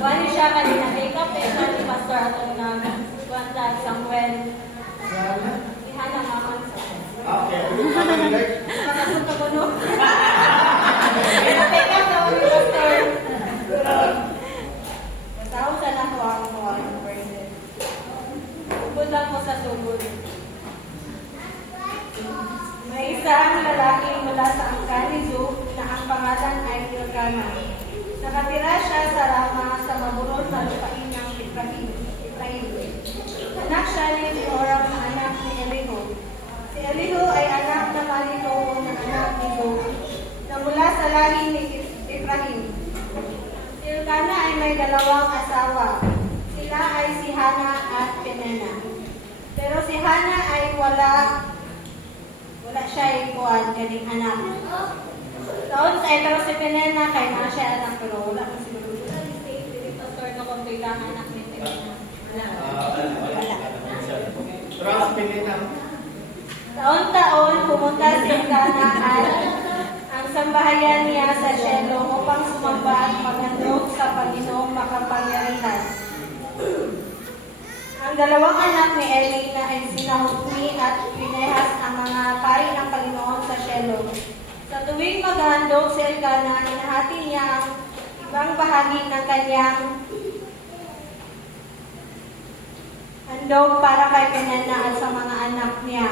Wali siya kanina makeup eh, siya ni Pastor atong nag-wanda Samuel. Ihana naman sa. Okay. Nakasot ka mo, no? Makeup na ni Pastor. Tao sa lang ko ang person. Ubod lang ko sa sugod. May isang lalaki mula sa Angkanizu na ang pangalan ay Elkana. Nakatira siya sa Rama sa maburol na lupain ng Efraim. Anak siya ni Jehoram na anak ni Elihu. Si Elihu ay anak na Malito ng anak ni Zo na mula sa lahi ni Efraim. Si Elkana ay may dalawang asawa. Sila ay si Hana at Penena. Pero si Hana ay wala siya ay kuwan kaning anak. Taon sa pero si Penena kay na siya anak pero wala man siguro. Pastor no kung biglang anak ni Penena. Wala. Trust Penena. Taon-taon pumunta si Elkana at ang sambahayan niya sa Shiloh upang sumamba at maghandog sa Panginoong makapangyarihan. Ang dalawang anak ni Eli na ay sina Hofni at Pinehas ang mga pari ng Panginoon sa Shiloh. Sa tuwing maghandog si Elkana, hinahati niya ang ibang bahagi ng kanyang handog para kay Penena at sa mga anak niya.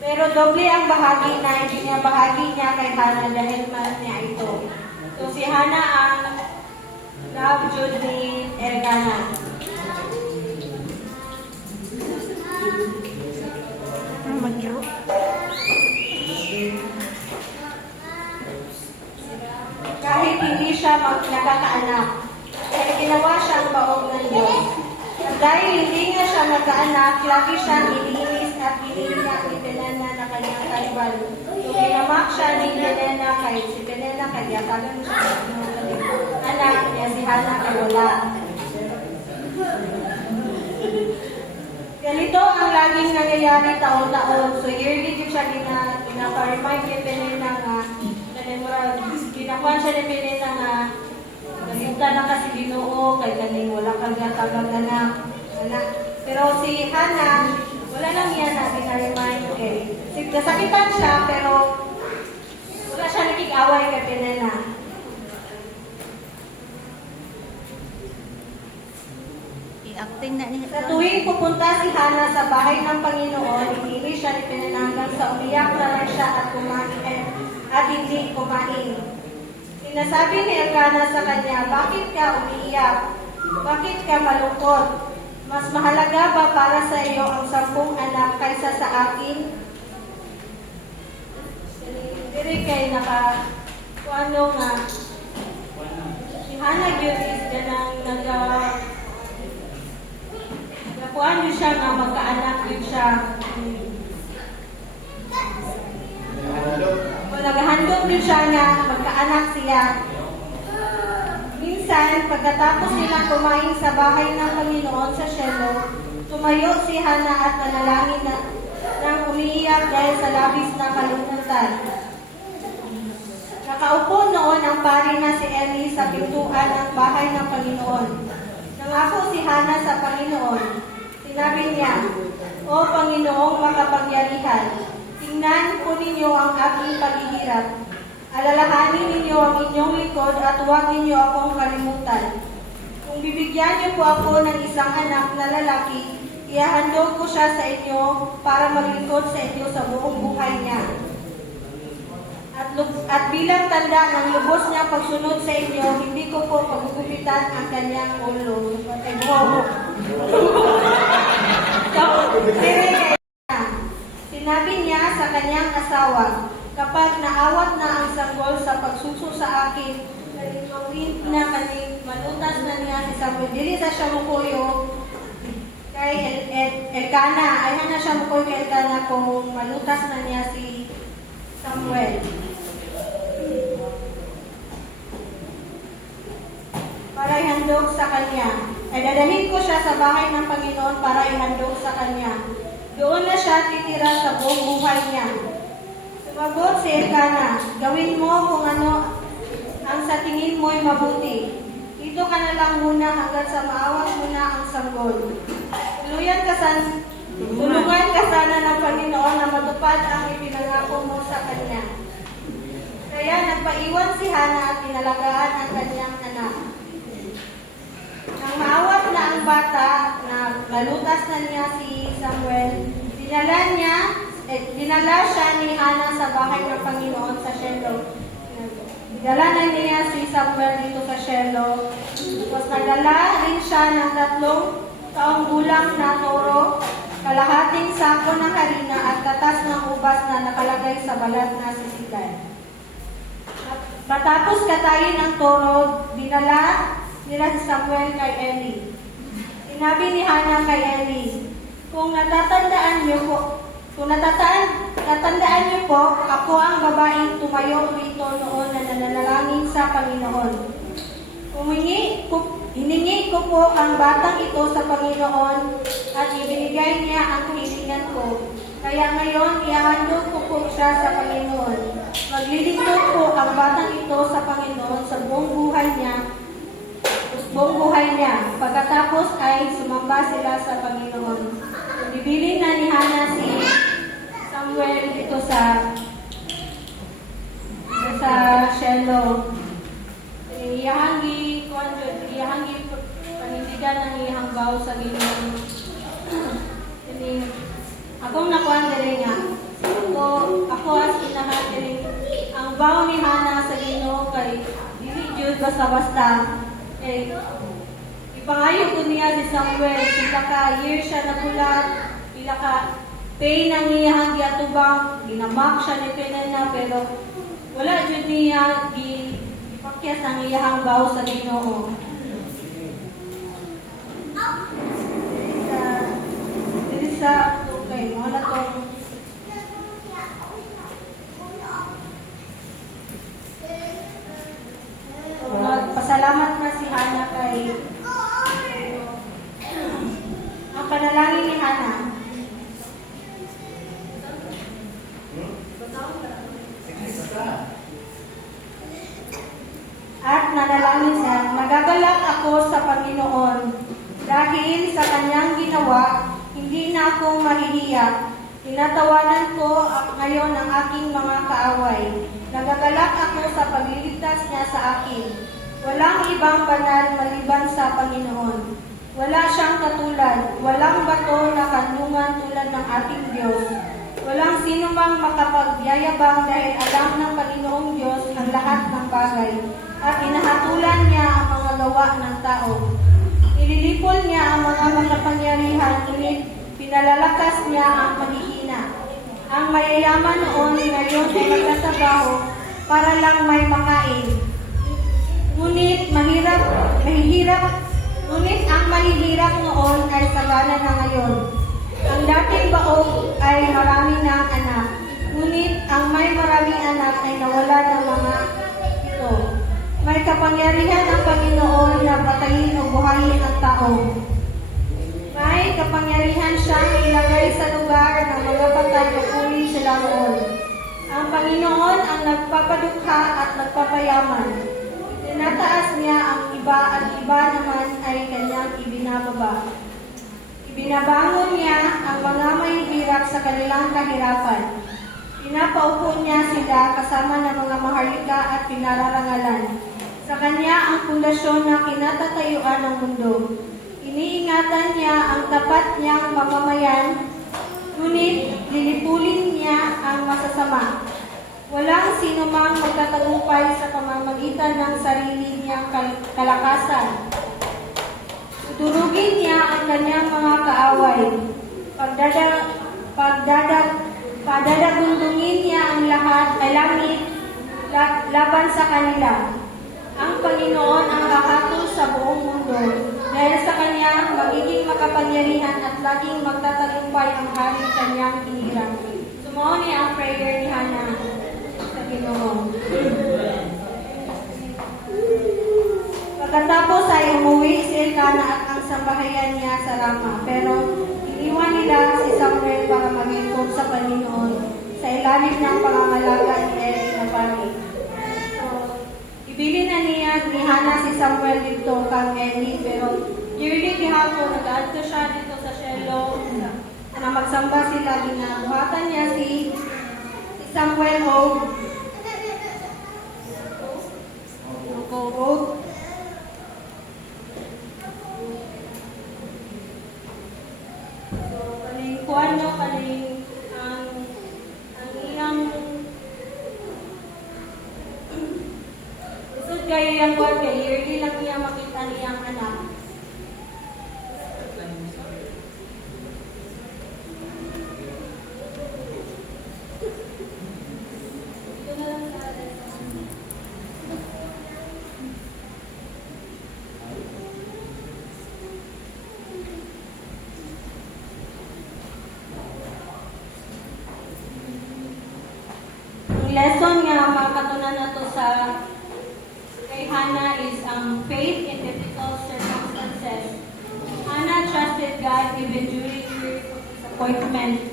Pero doble ang bahagi na hindi niya bahagi niya kay Hana dahil mahal niya ito. So si Hana ang love Jude ni Elkana. Kahit hindi siya nagkakaanak, dahil ginawa siyang baog ng Diyos. At dahil hindi niya siya nagkaanak, lagi siyang iniinis at iniiyak ni Penena na kanyang kaibal. So ginamak siya ni Penena kay si Penena kaya tagan siya anak niya si Hana kay wala. Ganito ang laging nangyayari taon-taon. So yearly din siya gina-remind kay Penena nga ginakuha siya ni Penena nga nagita na kasi Ginoo kay kaning wala kang tagag anak. Pero si Hana wala lang yan na gina-remind kay nasakitan siya pero wala siya nakikaway kay Penena. Acting na niya. Sa tuwing pupunta si Hana sa bahay ng Panginoon, hindi siya ni Penena hanggang sa umiyak na lang siya at kumain at hindi kumain. Sinasabi ni Elkana sa kanya, bakit ka umiiyak? Bakit ka malungkot? Mas mahalaga ba para sa iyo ang 10 anak kaysa sa akin? Diri kay ano nga, si Hana yun is ganang nakuhaan niyo siya nga magkaanak yun siya. Naghahandog din siya nga magkaanak siya. Minsan, pagkatapos nilang kumain sa bahay ng Panginoon sa Shiloh, tumayo si Hana at nanalangin nang umiiyak dahil sa labis na kalungkutan. Nakaupo noon ang pari na si Eli sa pintuan ng bahay ng Panginoon. Nangako si Hana sa Panginoon. Sinabi niya, O Panginoong makapangyarihan, tingnan po ninyo ang aking paghihirap. Alalahanin ninyo ang inyong likod at huwag ninyo akong kalimutan. Kung bibigyan niyo po ako ng isang anak na lalaki, ihahandog ko siya sa inyo para maglingkod sa inyo sa buong buhay niya. At bilang tanda ng lubos niya pagsunod sa inyo, hindi ko po paggugupitan ang kanyang ulo. Sinabi niya sa kanyang asawa, kapag naawat na ang sanggol sa pagsuso sa akin, kalimawin na kaning malutas na niya si Samuel. Dili sa siya mukuyo kay Elkana. Ayaw na siya mukuyo kay Elkana kung malutas na niya si Samuel. Para ihandog sa kanya. Ay dadalhin ko siya sa bahay ng Panginoon para ihandog sa kanya. Doon na siya titira sa buong buhay niya. Sumagot si Elkana, gawin mo kung ano ang sa tingin mo'y mabuti. Dito ka na lang muna hanggat sa maawat mo na ang sanggol. Tulungan ka sana ng Panginoon na matupad ang ipinangako mo sa kanya. Kaya nagpaiwan si Hana at pinalagaan ang kanyang anak. Nang maawat na ang bata, na nalutas na niya si Samuel, dinala siya ni Hana sa bahay ng Panginoon sa Shiloh. Dinala na niya si Samuel dito sa Shiloh. Tapos nagdala rin siya ng 3 taong gulang na toro, kalahating sako ng harina at katas ng ubas na nakalagay sa balat na sisigan. Matapos katayin ang toro, dinala nila si Samuel kay Eli. Sinabi ni Hana kay Eli, kung natatandaan niyo po, ako ang babaeng tumayo rito noon na nanalangin sa Panginoon. Hiningi ko po ang batang ito sa Panginoon at ibinigay niya ang hilingan ko. Kaya ngayon, ihahandog ko po siya sa Panginoon. Maglilingkod po ang batang ito sa Panginoon sa buong buhay niya. Pagkatapos ay sumamba sila sa Panginoon. Bibilin na ni Hana si Samuel dito sa Shiloh. Iyahangi panindigan ng iyang baw sa Ginoo. Akong nakuan diri nga. Ako as inahan diri ang baw ni Hana sa Ginoo kay dili jud basta-basta. Ipangayo ko niya si Samuel, pila ka year siya nagulat, pila ka pay nang iyang giatubang, ginamak siya ni Penena, pero wala jud niya gipakyas ang iyang baw sa Ginoo. Okay, mo na tong pasalamat na si Hana kay ang panalangin ni Hana. At nanalangin siya, magagalak ako sa Panginoon dahil sa kanyang ginawa, hindi na ako mahihiya. Tinatawanan ko ngayon ang aking mga kaaway. Nagagalak ako sa pagliligtas niya sa akin. Walang ibang banal maliban sa Panginoon. Wala siyang katulad. Walang bato na kanlungan tulad ng ating Diyos. Walang sino mang makapagyayabang dahil alam ng Panginoong Diyos ang lahat ng bagay. At inahatulan niya ang mga gawa ng tao. Ililipol niya ang mga makapangyarihan, ngunit pinalalakas niya ang mahihina. Ang mayayaman noon ngayon ay magtatrabaho para lang may makain. Ngunit ang mahihirap noon ay sagana na ngayon. Ang dating baog ay marami ng anak. Ngunit ang may maraming anak ay nawala ng mga ito. May kapangyarihan ang Panginoon na patayin o buhayin ang tao. May kapangyarihan siyang ilagay sa lugar ng mga patay papuri sila noon. Ang Panginoon ang nagpapadukha at nagpapayaman. Tinataas niya ang iba at iba naman ay kanyang ibinababa. Ibinabangon niya ang mga mahihirap sa kanilang kahirapan. Pinapaupo niya sila kasama ng mga maharlika at pinararangalan. Sa kanya ang pundasyon na kinatatayuan ng mundo. Iniingatan niya ang tapat niyang mamamayan, ngunit lilipulin niya ang masasama. Walang sino mang magtatagumpay sa pamamagitan ng sarili niyang kalakasan. Tudurugin niya ang kanyang mga kaaway. Padadagundungin niya ang lahat ay langit laban sa kanila. Ang Panginoon ang hahatol sa buong mundo. Dahil sa Kanya, magiging makapangyarihan at laging magtatagumpay ang hari Kanyang hinirang. Sumuha niya ang prayer ni Hana sa Ginoo. Pagkatapos ay umuwi si Elkana at ang sambahayan niya sa Rama. Pero iniwan nila si Samuel para maglingkod sa Panginoon. sa ilalim ng pangangalaga ni Eli na pari. So, ibili na niya ni Hana si Samuel dito kang Eli, pero yearly gihapon nag-aadto siya dito sa Shiloh na magsamba sila. Ginabuhatan niya si Samuel Hogue. So, kaling kuwan nyo, kaling ang iyang isod kayo yung kuwan kayo, yearly lang niya makita niyang anak. Ito na lang sa atin. Ang lesson nga makatunan na to sa kay Hannah is faith in difficult circumstances. Hannah trusted God even during her disappointment.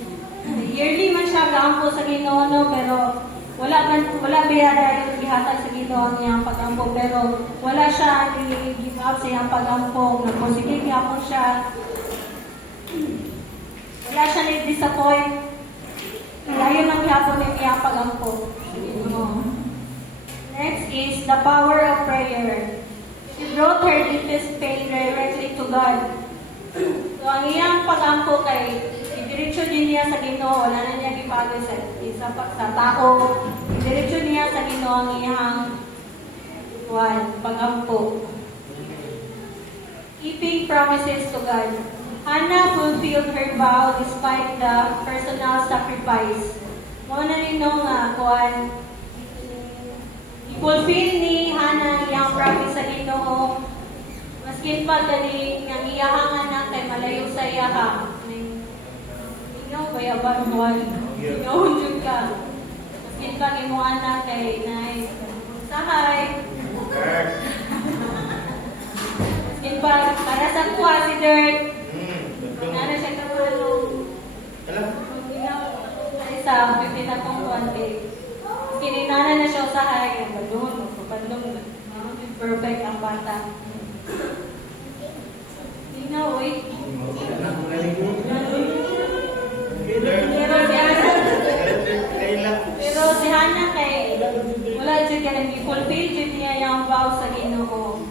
Yearly man siya gaampo sa Ginoo, no, pero wala biyada yung gihatag sa Ginoo niya ang pagampo, pero wala siya i-give up sa iyang pagampo. Nagpositive yapon siya. Wala siya ni-disappoint. Layo ng yapon ng iyang pagampo. Next is the power of prayer. She brought her deepest pain directly to God. So, ang iyang pagampo kay idiretso din niya sa Ginoo, wala na niya gipagay sa tao. Idiretso niya sa Ginoo ang iyang pagampo. Keeping promises to God. Hannah fulfilled her vow despite the personal sacrifice. Mo na nino nga i-fulfill ni Hannah iyang promise sa Ginoo. Maskin pa galing ang iyahang anak kay malayo sa iyaha. Ikaw kaya ba buwan? Ikaw jud ka. Maskin pa imo anak kay nay sahay. Maskin pa para sa kuha si Dirt. Ano siya kamalong? Isa, 15 na kong konti. Kininana na siya usahay. Ang balon, kapandong. Perfect ang bata. Hindi na, wait. Pero si Hannah kay wala dyan ka nang i-fulfill dyan niya yung vow sa Ginoo.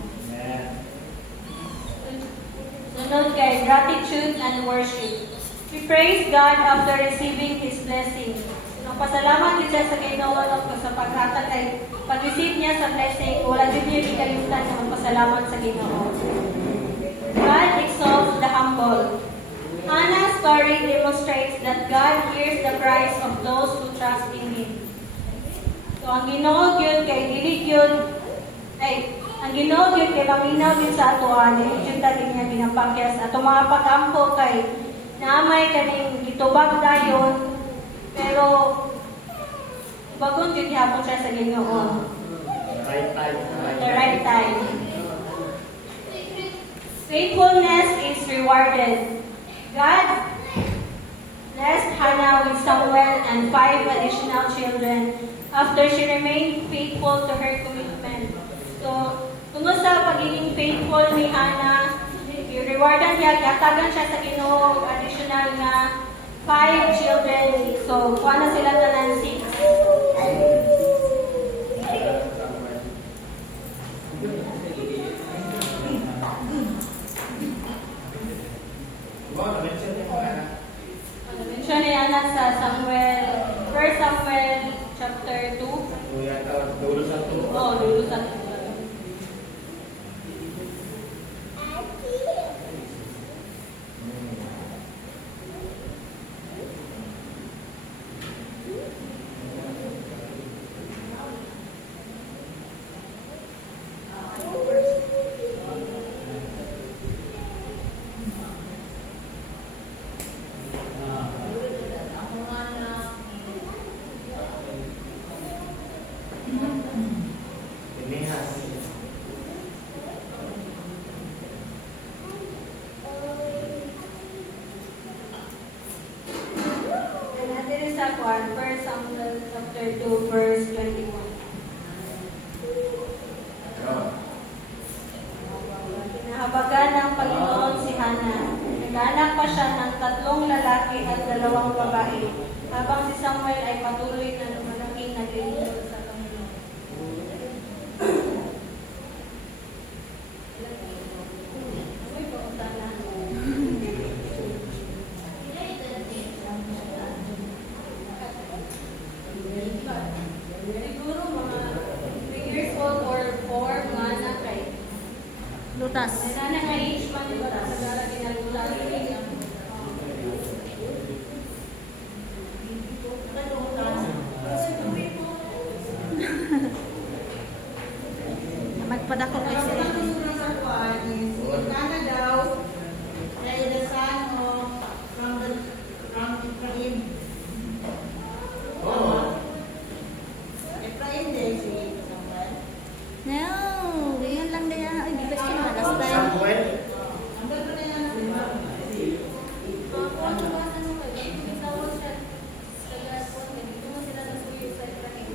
Sunod kay gratitude and worship. We praise God after receiving His blessing. Nagpasalamat din siya sa Ginoo sa paghatag kay pag-receive niya sa blessing, wala din niya ikalimutan na magpasalamat sa Ginoo. God exalts the humble. Hannah's story demonstrates that God hears the cries of those who trust in Him. So ang Ginoo gyud kay dili gyud ang Ginoo gyud kay paminaw din sa atoan, dili ta din niya ginapakyas ato mga pagampo kay naamay kaning gitubag dayon, pero bagon gyud hapon siya sa Ginoo. The right time. Faithfulness is rewarded. God blessed Hannah with Samuel and 5 additional children after she remained faithful to her commitment. So, tungkol sa pagiging faithful ni Hannah, i-rewardan niya, katagan siya sa Ginoo, additional na 5 children. So, kuha na sila tanan 6. Siya ni anak sa Samuel, 1 Samuel chapter 2. Dulo sa to. Oh, dulo sa 2. at 2 babae, habang si Samuel ay patuloy na lumalaking naglilingkod sa Panginoon. Uy, paunta na. Siguro mga 3 years old or 4, mga anak kay. Lutas. Nana nga age man diba sa sagara ginagulari. Magpadako kay sila. Oo. No, ganyan lang din yan. Ay, di ba siya last time? Samuel.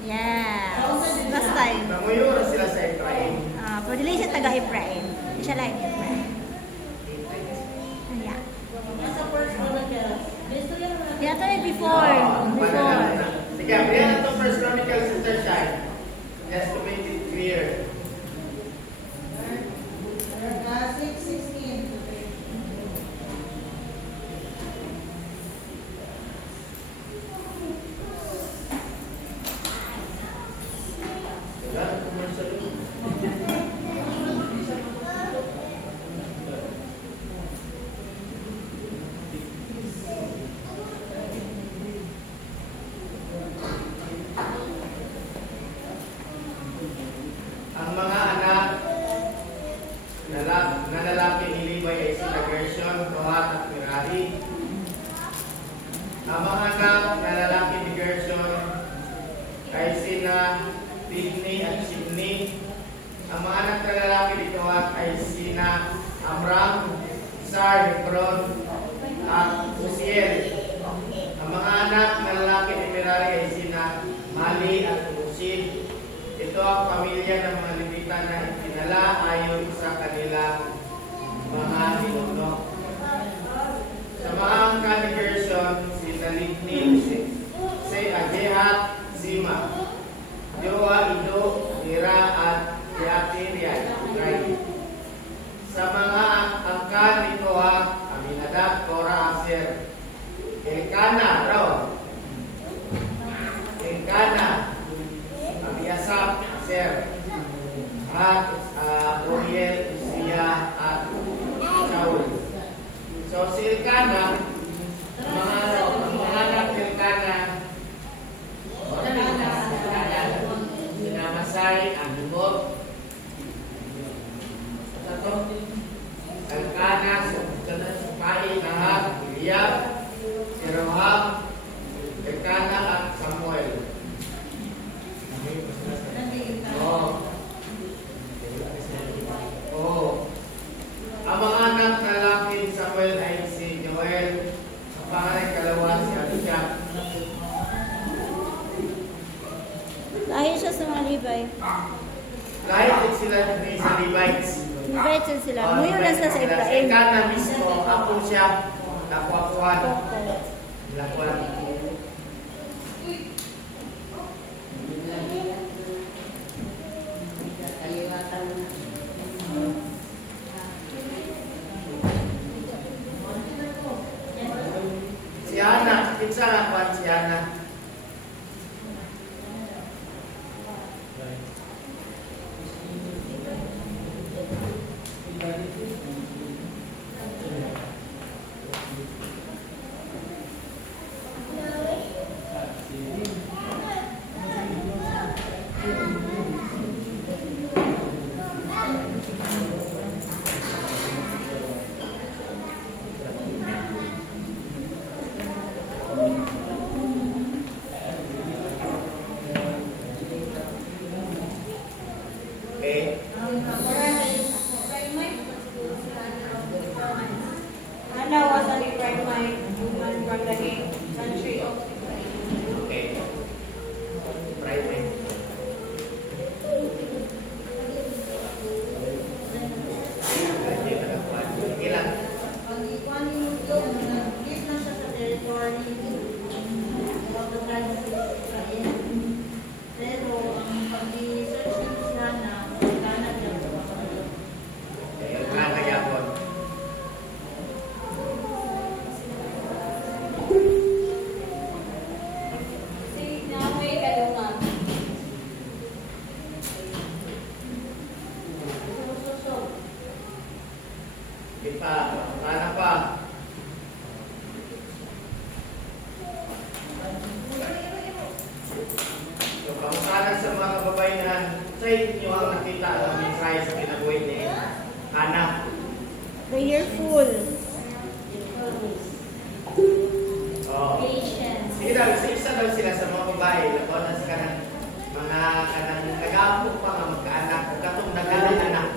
Yes. Last time. Nanguyura sila sa Efraim. Pero dili siya taga Ephraim. Di siya lain Ephraim. Yeah. Yeah, ito rin before. Before. Sige, abrihan na ito First Chronicles, Sister Shai. Just to make it clear. Wala, commercial yun. Ang mga anak na lalaki ni Levi ay sina Gershon, Kohat at Merari. Ang mga anak na lalaki ni Gershon ay sina Libni at Shimni. Ang mga anak na lalaki ni Kohat ay sina Amram, Sar, Hebron at Uziel. Ang mga anak na lalaki ni Merari ay sina Mali at Musi. Ito ang pamilya ng mga Levita na itinala ayon sa kanilang mga ninuno. Sa mga angka ni Gershon, sina Libni, si Ajehat, Zima, Joa, Ido, Ira at Beatirian. Sa mga angka ni Kohat, Aminadab, Korah, Aser, Elkana, Abiasap, Aser, at Uriel, Uziya, at Shaul. So si Elkana, mga anak ni Elkana, sinamasay ang lubog. Ito, Elkana, Supai, Lahat, Eliab, Jeroham, Elkana at Samuel. Ang mga anak na lalaki ni Samuel ay si Joel, ang pangalan kalawa si Abishag. Dahil siya sa mga Levi. Kahit din sila sa Levites. Invite siya sila. Muyo na sila sa Ephraim. Elkana mismo, ako siya, nakuha-kuhan. Nakuha. Si Ana, kinsa nga kuhan si Ana? Okay. Anna was an Ephraimite woman from the country of Ephraim. Okay. Private. Ilan? Pag-ikuan yung na siya sa territory pa. Sana pa. So, kamusta sa mga kababayan, sa inyo ang nakita ng mensahe sa kinabuhi ni Hana. Prayerful. Oh. Patience. Sige daw, isa daw sila sa mga babae. Lakonan sa kanang mga kanang nag-aapok pa nga magkaanak. Katong nagalan anak.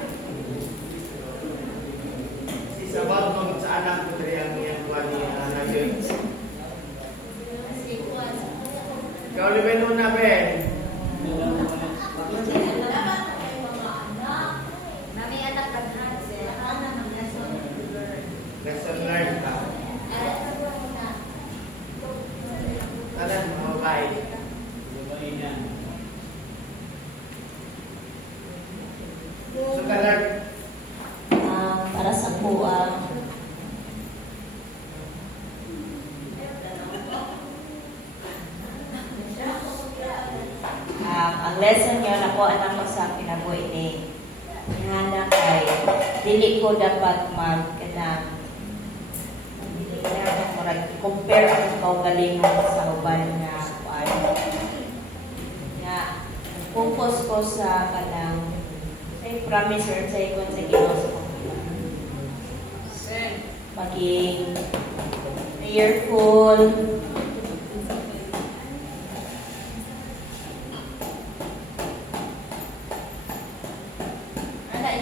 Si Sabaw nung sa anak ko diri ang iyang kuha ni Hana yun. Ikaw liben mo na, Ben. Lesson learned ka. Tanan, mga babae. So, kalag, Para sa kuha, ang lesson nyo na ko anak ko sa kinabuhi ni Hana kay dili ko dapat compare ang kaugalingon sa uban nga kuan nga focus ko sa kanang say promise or say kung sa Ginoo sa maging prayerful.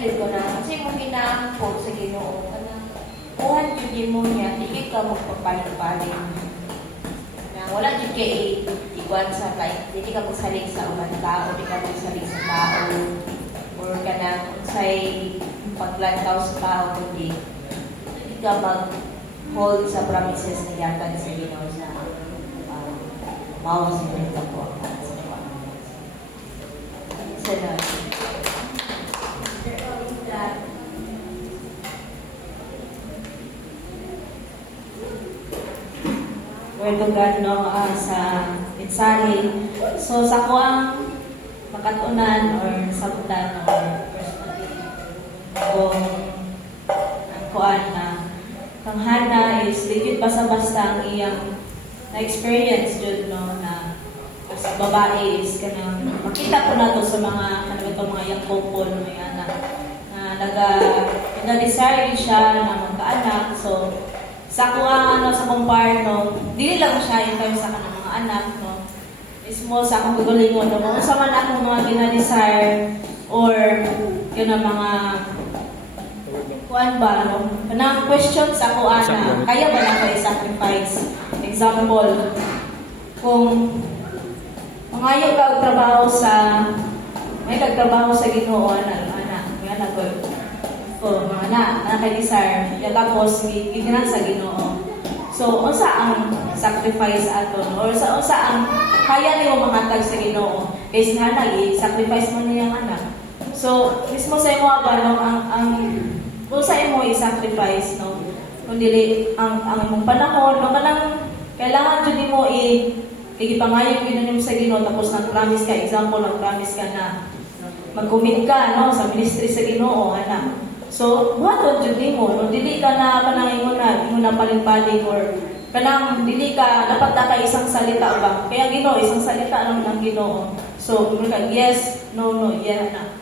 Yun ko na, kasi mo ginaangkot sa Ginoo ka na, kuhan yun mo niya, hindi ka magpapaling-paling. Na wala yun kay iguan sa kahit, hindi ka magsaling sa ubang tao, hindi ka magsaling sa tao, or ka na, say, paglantaw sa tao, kundi, hindi ka mag-hold sa promises na yatan sa Ginoo sa mawas mo rin ka po ang para sa Ginoo. Salamat. Word of God, no, sa mensahe. So, sa ko ang makatunan or sabutan or personally, kung ang kuan na kang Hana is ligid basta-basta ang iyang na-experience yun, no, na as babae is kanang makita ko na to sa mga kanang mga young couple, may anak na nag-desire siya na magkaanak. So, sa kuha, sa compare, no, dili lang siya yung tayo sa kanang mga anak, no. Mismo sa akong gugulingon, no, kung sa man akong mga ginadesire or yun ang mga kuan ba, no, kanang question sa kuha na, kaya ba na ko i-sacrifice? Example, kung mangayo ka og trabaho sa, may kagtrabaho sa Ginoo, anak, may anak ko, o mga na kay desire, tapos giginan sa Ginoo. So, unsa ang sacrifice aton or unsa ang kaya niyo mahatag sa Ginoo? Kay si Hana i-sacrifice mo niya ang anak. So, mismo sa imo ba no, ang unsa imo i-sacrifice, no? Kung dili ang imong panahon, no, kanang kailangan jud nimo igipangayo ginan sa Ginoo, tapos nag-promise ka, example, nag-promise ka na mag-commit ka, no, sa ministry sa Ginoo, anak. So, buhaton jud nimo, no, dili ka na panangin mo na paling-paling or kanang dili ka dapat na kay isang salita ba. Kaya Ginoo, isang salita lang ng Ginoo. So, kung ka yes, no, yeah na.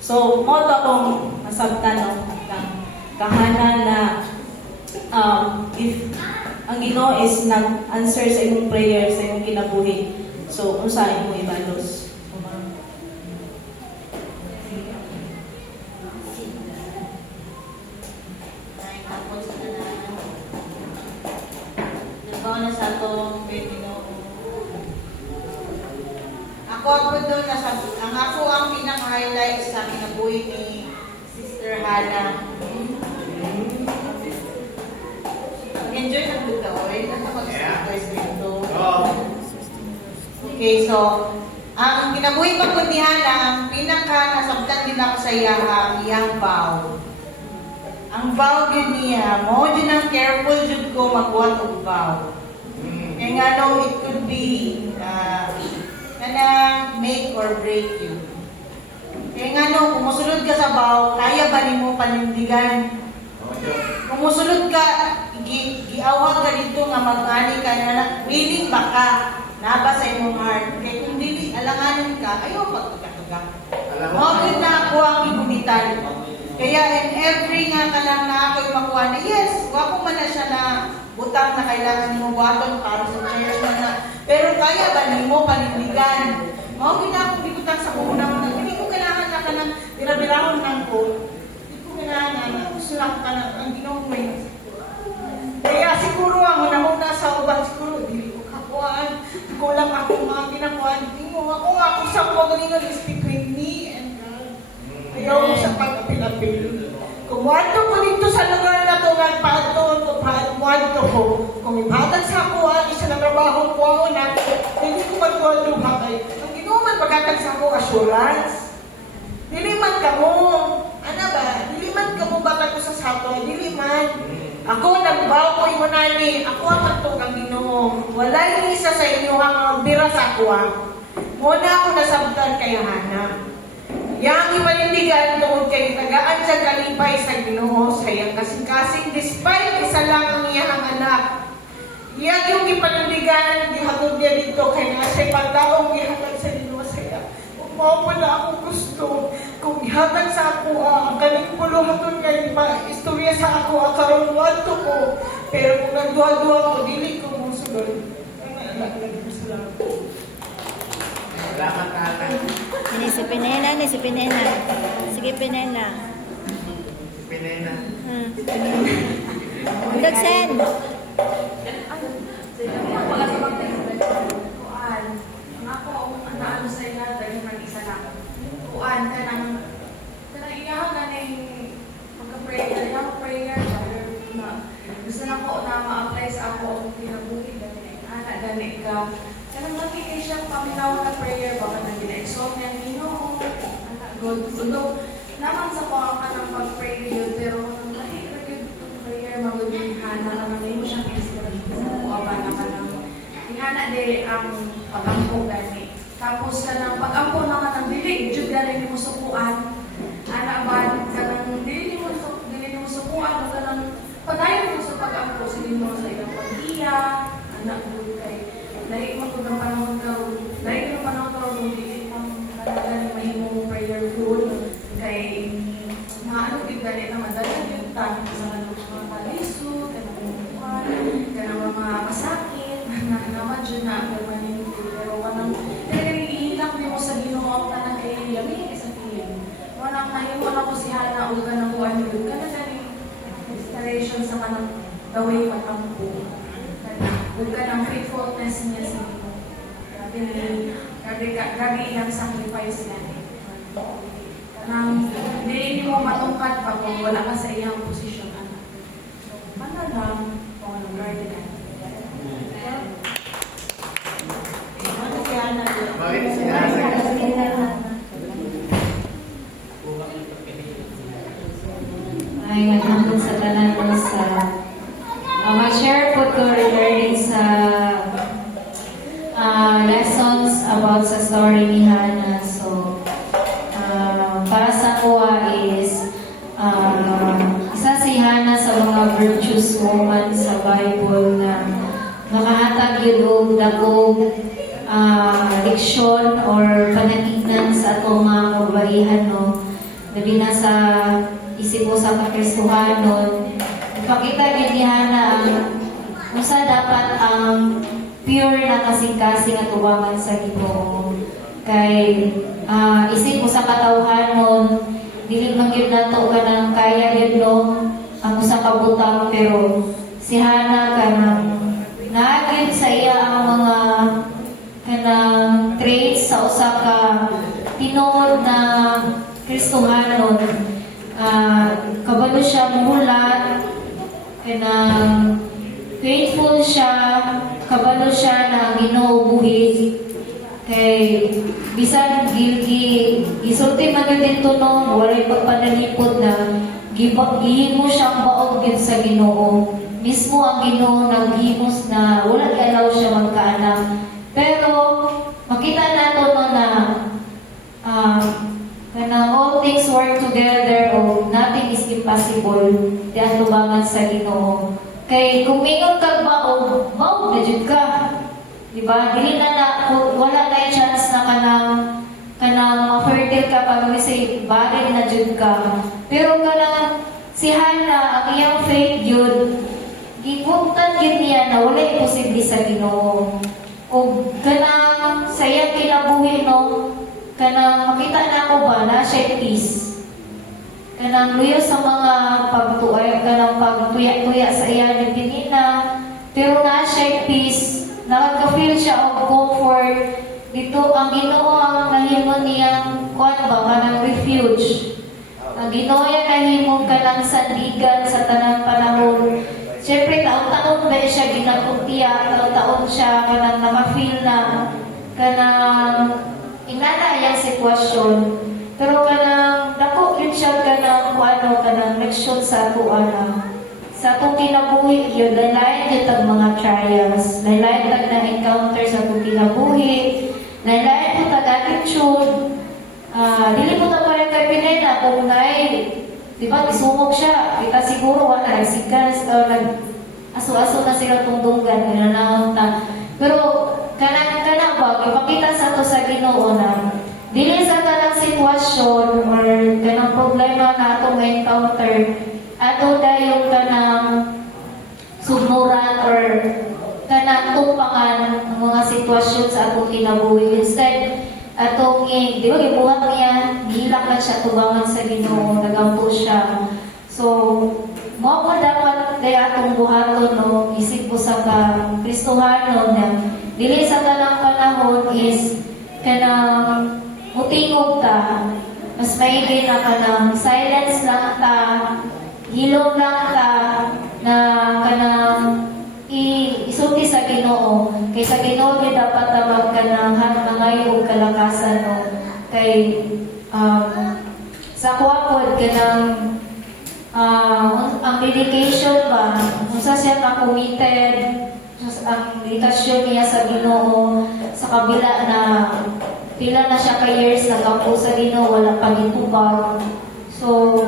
So, mo to akong nasabtan, no, kahanan na if ang Ginoo is nag-answer sa imong prayer, sa imong kinabuhi. So, unsa imong ibalos? Na sa atong Ginoo. Ako doon ang ako ang pinaka-highlight sa kinabuhi ni Sister Hana. Enjoy ng buta, oy. Nasa-mag-sacrifice dito. Okay, so, ang kinabuhi pa po ni Hana, ang pinaka-nasabtan din ako sa iyang vow. Ang vow yun niya, mo din ang careful jud ko magbuhat og vow. Kaya nga no, it could be make or break you. Kaya nga no, kung musulod ka sa vow, kaya ba nimo panindigan? musulod ka, giawag ka dito nga mag-ani ka na willing ba ka naba sa imong heart. Kaya kung dili alanganin ka, ayaw pagkakagak. Mawagin na ako ang ibumitan. Kaya in every nga ka lang na ako'y makuha na, yes, wapo man na siya na butang na kailangan mo buhaton para sa chairman na. Pero kaya ba ni mo panindigan? Mawagin na akong bikutan sa kumunang na, hindi ko kailangan na ka ng birabirahon ng ko. Hindi ko kailangan na, gusto lang ka na, ang ginawang may. Kaya siguro ang una-una sa uban, siguro, hindi ko kakuhaan. Kulang ako mga ginakuhaan. Hindi mo ako nga kung sa pagalingan is between me and God. Ayaw sa pag-apil-apil. Kung wanto ko dito sa lugar na ito, wanto ko. Kung ibatag sa ako, isa na trabaho ko ako na, hindi ko magtuwalo hakay. Ang ginawa man pagkatag sa ako, assurance. Dili man ka mo. Ano ba? Dili man ka mo baka ko sa sato. Dili man. Ako, nagbaw ko yung nani. Ako ang magtugang Ginoo. Wala yung isa sa inyo ang bira sa ako. Muna ako nasabtan kay Hana. Yang ipanindigan tungkol kay tagaan sa kalipay sa Ginoo sa iyang kasing-kasing despite isa lang ang iyang anak. Yan yung ipanindigan, gihatod niya dito kay nasa pagdaong gihatag sa Ginoo sa iya. Mao pala ako gusto kung ihatag sa ako ang kaning pulo hatod nga istorya sa ako karon wanto ko. Pero kung nagduha-duha ko dili ko mo sugod. Salamat, Tatay. Ini si Pinena, ni si Pinena. Sige, Pinena. Pinena. Dagsen. Gusto na ko na ma-apply sa ako ang pinabuhi dahil anak gani ka. Kanang lagi kay siya paminaw na prayer baka na gina-exalt niya Ginoo. Anak God tulog. Naman sa ko ang kanang pag-pray yun pero kanang lagi yun prayer magiging hana naman mo siyang inspiration o aba na kanang ihana dili ang pag-ampo gani. Tapos kanang pag-ampo naman ang dili jud gani mo sukuan. Anak ba kanang dili mo sukuan kanang padayon mo sa pag-ampo sa Ginoo sa iyang pag-iya. Anak ko kay dahil mo kung ang panahon karon, dahil yung panahon karon kung hindi pang talagang mahimong prayer full, kay maano din gani na madala yung tanong sa mga kalisod, kanang mga kasakit, na naman dyan na ang permanent, pero kanang ihilak mo sa Ginoo ka na kay Yami, sa piling. Kanang mahimong ako si Hana, o kanang buwan yun, kanang inspiration sa kanang gawin pag-ampo. Huwag ka ng faithfulness niya sa iyo. Grabe ilang sacrifice niya. Kanang hindi mo matungkad pa kung wala ka sa iyang posisyon. So, paano lang kung anong guardian? Bakit si Hana? Ay, nagtungkol sa tanan ko sa mag-share po ko regarding sa lessons about sa story ni Hana. So, para sa kuha is isa si Hana sa mga virtuous woman sa Bible na nakahatag yun og dagong leksyon or pananignan sa atong mga kabaihan, no? Labi na sa isip ko sa Kakristohanon. Ipakita yun ni Hana kung sa dapat ang pure na kasing-kasing at uwangan sa Ginoo. Kay isip ko sa katawhanon, dili man yun nato ka ng kaya yun no, ang usang kabutang, pero si Hana kanang naagin sa iya ang mga kanang traits sa usa ka tinuod na Kristohanon. Kabalo siya mulat, kanang faithful siya, kabalo siya na ang Ginoo buhis. Kay bisan gisulti man yun dito no, walay pagpanalipod na gihimo siyang baog yun sa Ginoo. Mismo ang Ginoo naghimos na wala alaw siya magkaanak. Pero makita nato no na kanang all things work together o nothing is impossible di ang tubangan sa Ginoo. Kay kung mingon kag maog na jud ka. Di ba? Dili na wala na chance na kanang ma-fertile ka pag say barren na jud ka. Pero kanang si Hannah, ang iyang faith yun, gipuntan yun niya na wala imposible sa Ginoo. O kanang sa iyang kinabuhi, no, kanang makita na ko ba na siya peace. Kanang luyo sa mga kanang pagtuya-tuya sa iya ng pinina, pero na siya peace, nakaka-feel siya of comfort. Dito ang Ginoo ang nahimo niyang kuan ba, kanang refuge. Ang Ginoo yan nahimo kanang sandigan sa tanang panahon. Siyempre, taon-taon ba siya ginaputiya, taon-taon siya kanang nakafeel na kanang inana yung sitwasyon. Pero kanang dako yun siya kanang kanang leksyon sa ato sa atong kinabuhi yun, lain yun ang mga trials, lain tag na-encounter sa atong kinabuhi, lain po tag attitude. Dili mo na parang kay Pinay na kung di ba, isumog siya. Kita siguro, nagsikan, aso-aso na sila tungdunggan, nananawag na. Pero, kanang ba, ipakita sa to sa Ginoo na, dili sa kanang sitwasyon or kanang problema na atong encounter, ato dayong kanang sumuran or kanang tumpangan ng mga sitwasyon sa atong kinabuhi. Instead, atong di ba, gibuhat niya, gilak na siya tubangan sa Ginoo, nagampo siya. So, mo dapat day atong buhaton, no, isip ko sa Kristohanon na dili sa kanang panahon is kanang mutingog ta, mas maigi na kanang silence lang ta, hilom lang ta, na kanang isulti sa Ginoo. Kay sa Ginoo di dapat tawag ka ng nangayo og kalakasan, no? Kay sa kuwapod ka ng ang dedication ba, kung sa siya na committed, ang dedikasyon niya sa Ginoo, sa kabila na pila na siya ka years nagkampo sa Ginoo, wala pa gitubag. So,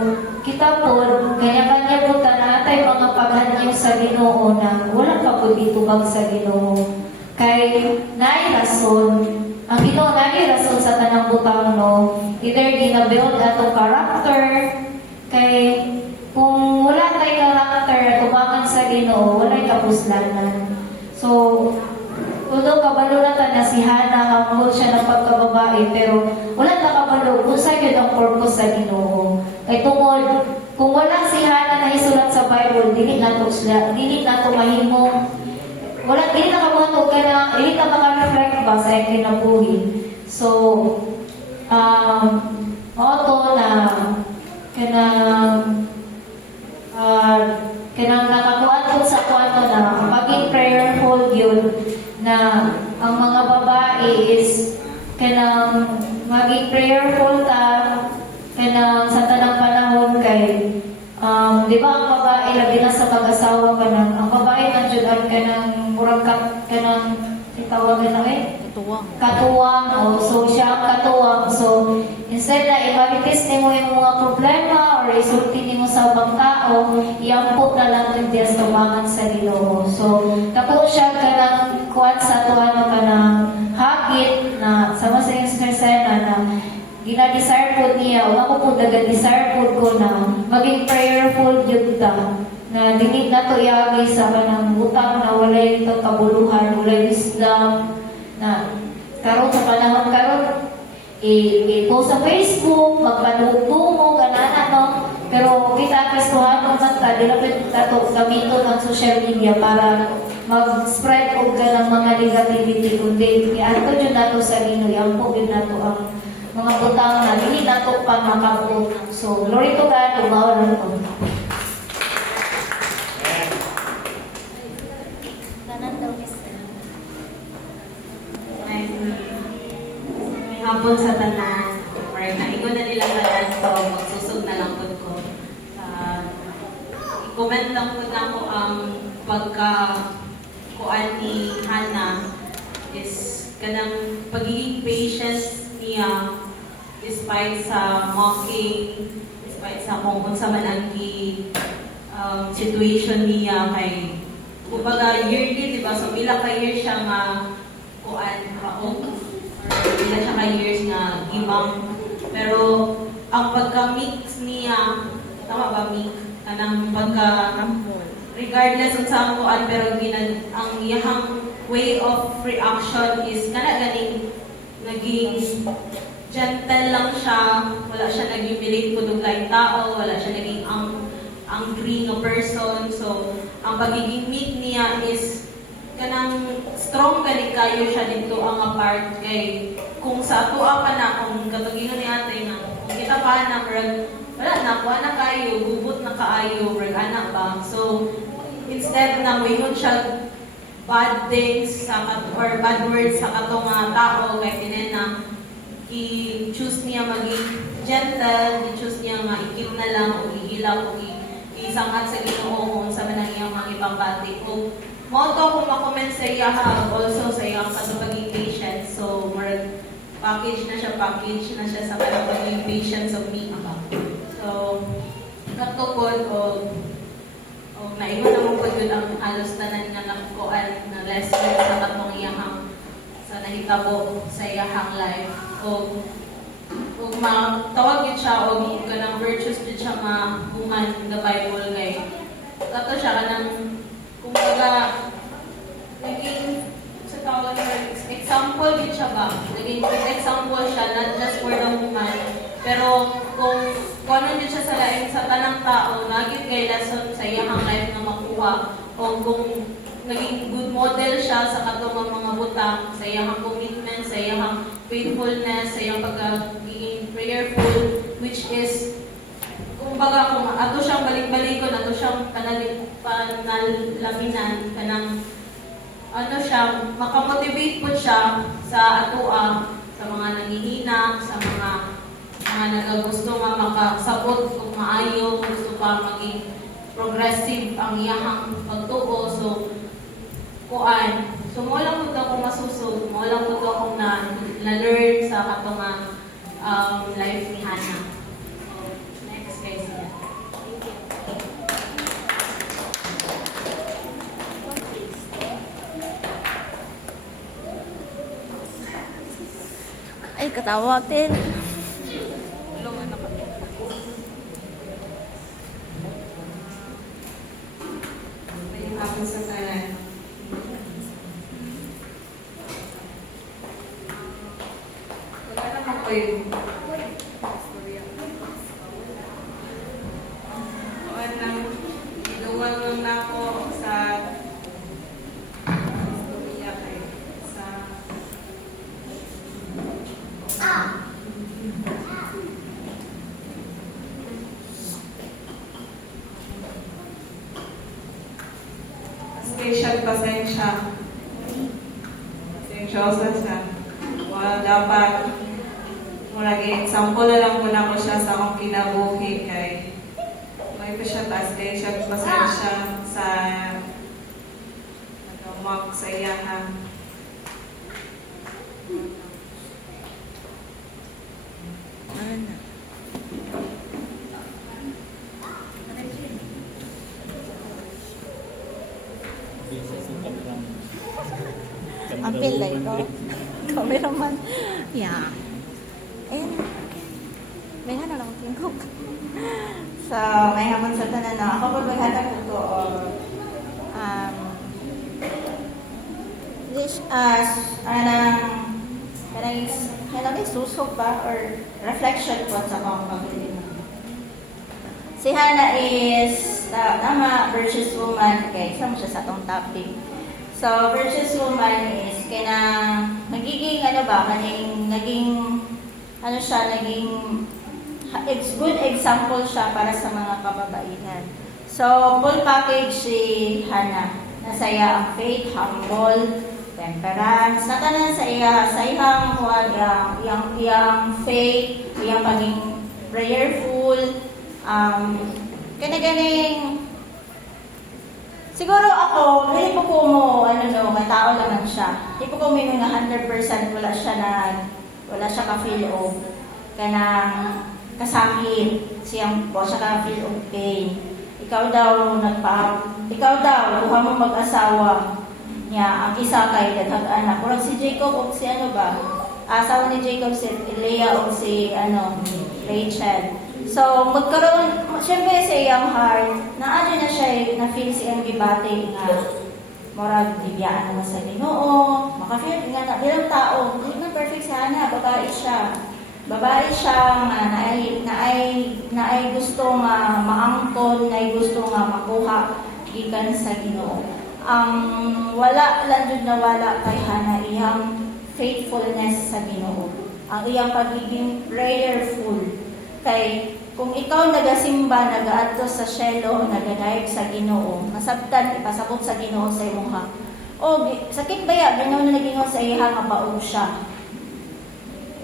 kita po, kanya-kanya po tanatay mga paghanyo sa Ginoo na wala pa po ditubag sa Ginoo. Kay naay rason, ang Ginoo naay rason sa tanang butang, no, either ginabuild atong character, kay kung wala tay character tubangan sa Ginoo, walay kapuslanan. So, although kabalo na ta na si Hannah, humble siya ng pagkababae, pero wala na kabalo kung saan yun ang purpose sa Ginoo. Kay tungod, kung wala si Hannah na isulat sa Bible, dili na to mahimo. Dili na kabuhatog ka na, dili ka maka-reflect ba sa kinabuhi. So, auto na kanang nakakuan sa kwarto na maging prayerful yun na ang mga babae is kanang maging prayerful ta kanang sa tanang panahon kay di ba ang babae labi na sa mag-asawa kanang ang babae nandiyan kanang murag kanang itawagan na katuwang o so siya ang katuwang. So instead na i-marites nimo yung mga problema or isulti nimo sa ibang tao, iampot na lang din diya sa tumangan sa Ginoo. So tapo siya kanang kuwan sa tuano kanang hagit na sama sa yung skersena na gina-desire po niya o ako po daga-desire po ko na maging prayerful yun ta na dili na to iagay sa kanang butang na walay ito kabuluhan, walay Islam na karon sa panahon karon i-post sa Facebook, magpanugtungo, ganana, no? Pero kita Kristohanon man ta, di lapit nato gamiton ang social media para mag-spread og ganang mga negativity kundi ato yun nato sa Ginoo, yampo yun nato ang mga butang na dili nato pa makabot. So, glory to God, umawa na to. May hapon sa tanan, or naigo na nila tanan, so magsusog na lang ko. I-comment lang po na ko ang pagka-kuan ni Hannah is kanang pagiging patience niya despite sa mocking, despite sa kung unsa man ang situation niya kay kumbaga yearly, di ba? So pila ka years siya nga kuan raog or pila siya ka years nga gibang. Pero ang pagka-mix niya, tama ba Mick? Kanang pagka regardless kung saan kuan pero ang iyang way of reaction is kana ganing naging gentle lang siya, wala siya naging bilit kudog laing tao, wala siya naging angry nga person. So ang pagiging meek niya is kanang strong gani kayo siya dito ang apart kay kung sa atuwa pa na kung katugino ni ate nga kung kita pa na wala na kuha na kayo gubot na kaayo anak ba. So instead na mayroon siya bad things or bad words sa katong tao kay tinena i-choose niya maging gentle, i-choose niya nga ikip na lang o ihilak o isangat sa Ginoo kung sa man ang iyang mga ipambati. Kung mo to kung ma-comment sa iya also sa iyang pagiging patient. So package na siya sa kanang pagiging patient of me. So katukod o naiwan naman po yun ang halos tanan nga nakukuan na lesson sa katong iyahang sa nahitabo sa iyahang life. O matawag yun siya o kanang virtues yun siya mahungan the Bible kay kato siya kanang kumbaga naging sa tawag example yun siya ba? Naging good example siya not just for the woman pero kung ano din siya sa laing sa tanang tao, naging kay lesson sa iyang life na makuha o kung naging good model siya sa katong mga butang, sa iyang commitment, sa iyang faithfulness, sa iyang pagiging prayerful, which is kumbaga kung ato siyang balik-balikon, ato siyang panalaminan, kanang ano siya, makamotivate po siya sa atua, sa mga nanghihina, sa mga nagagusto nga makasabot kung maayo, gusto pa maging progressive ang iyahang pagtuo. So, kuan. So, mo lang po akong masusog, mo lang po akong na-learn sa katong life ni Hannah. Next, guys. Ay, katawa, Tin. Ako sa tanan. Wala naman ko yun. Kuan lang, iluwag lang na ako sa istorya kay sa pasensya siya. Well, dapat murag example na lang po na ko siya sa akong kinabuhi kay may pa siya pasensya sa nagamak sa iyahan. Ang pilay ko. Cameraman. Yeah. Ayun. May nga na lang tingkog. So, may hamon sa tanan na ako paghahatag ko to kanang susog ba or reflection po sa akong paglilin. Si Hannah is virtuous woman. Okay, isa mo siya sa atong topic. So, virtuous woman is naging good example siya para sa mga kababaihan. So, full package si Hannah. Nasaya ang faith, humble, temperance, natanan sa iyang faith, iyang paging prayerful, ganing siguro ako, hindi po mo, may tao lang siya. Hindi po ko minung 100% wala siya ka-feel of. kanang kasakit siyang po siya feel of pain. Ikaw daw kuha mo mag-asawa niya ang isa kay daghang anak. Kurang si Jacob o si ano ba? Asawa ni Jacob si Leah o si Rachel. So magkaroon syempre sa iyang heart na na siya na feel siyang gibati nga murag bibiyaan naman sa Ginoo, maka-feel nga na bilang tao, hindi na perfect sana, babae siya na ay gusto nga maangkon, na ay gusto nga makuha gikan sa Ginoo. Ang wala lang jud na wala kay Hana iyang faithfulness sa Ginoo. Ang iyang pagiging prayerful kay kung ikaw nagasimba, nagaadto sa syelo, nagadayeg sa Ginoo, masabtan ipasabot sa Ginoo sa imuha. O sakit ba ya Ginoo na nagingon sa iya nga baog siya.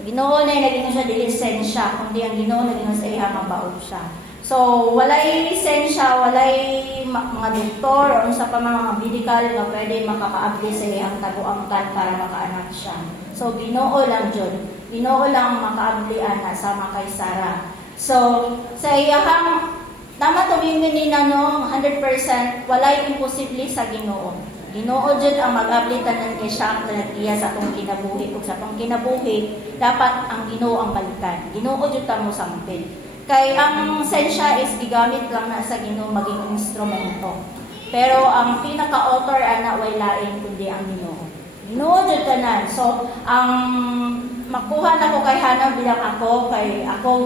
Ginoo na nagingon siya dili lisensya, kundi ang Ginoo nagingon sa iya nga baog siya. So walay lisensya, walay mga doktor o unsa pa mga medical nga pwede makakaabli sa iyang taguangkan para makaanak siya. So Ginoo lang jud. Ginoo lang makaablian na sama kay Sarah. So, sa iyahang tama tumingin ni no 100% walay imposible sa Ginoo. Ginoo jud ang mag-ablitan ng siya ang iya sa atong kinabuhi ug sa atong kinabuhi dapat ang Ginoo ang balikan. Ginoo jud ta mo sampil. Kay ang sensya is gigamit lang na sa Ginoo maging instrumento. Pero ang pinaka-author ana way lain kundi ang Ginoo. Ginoo jud tanan. So, ang makuha na ko kay Hana bilang ako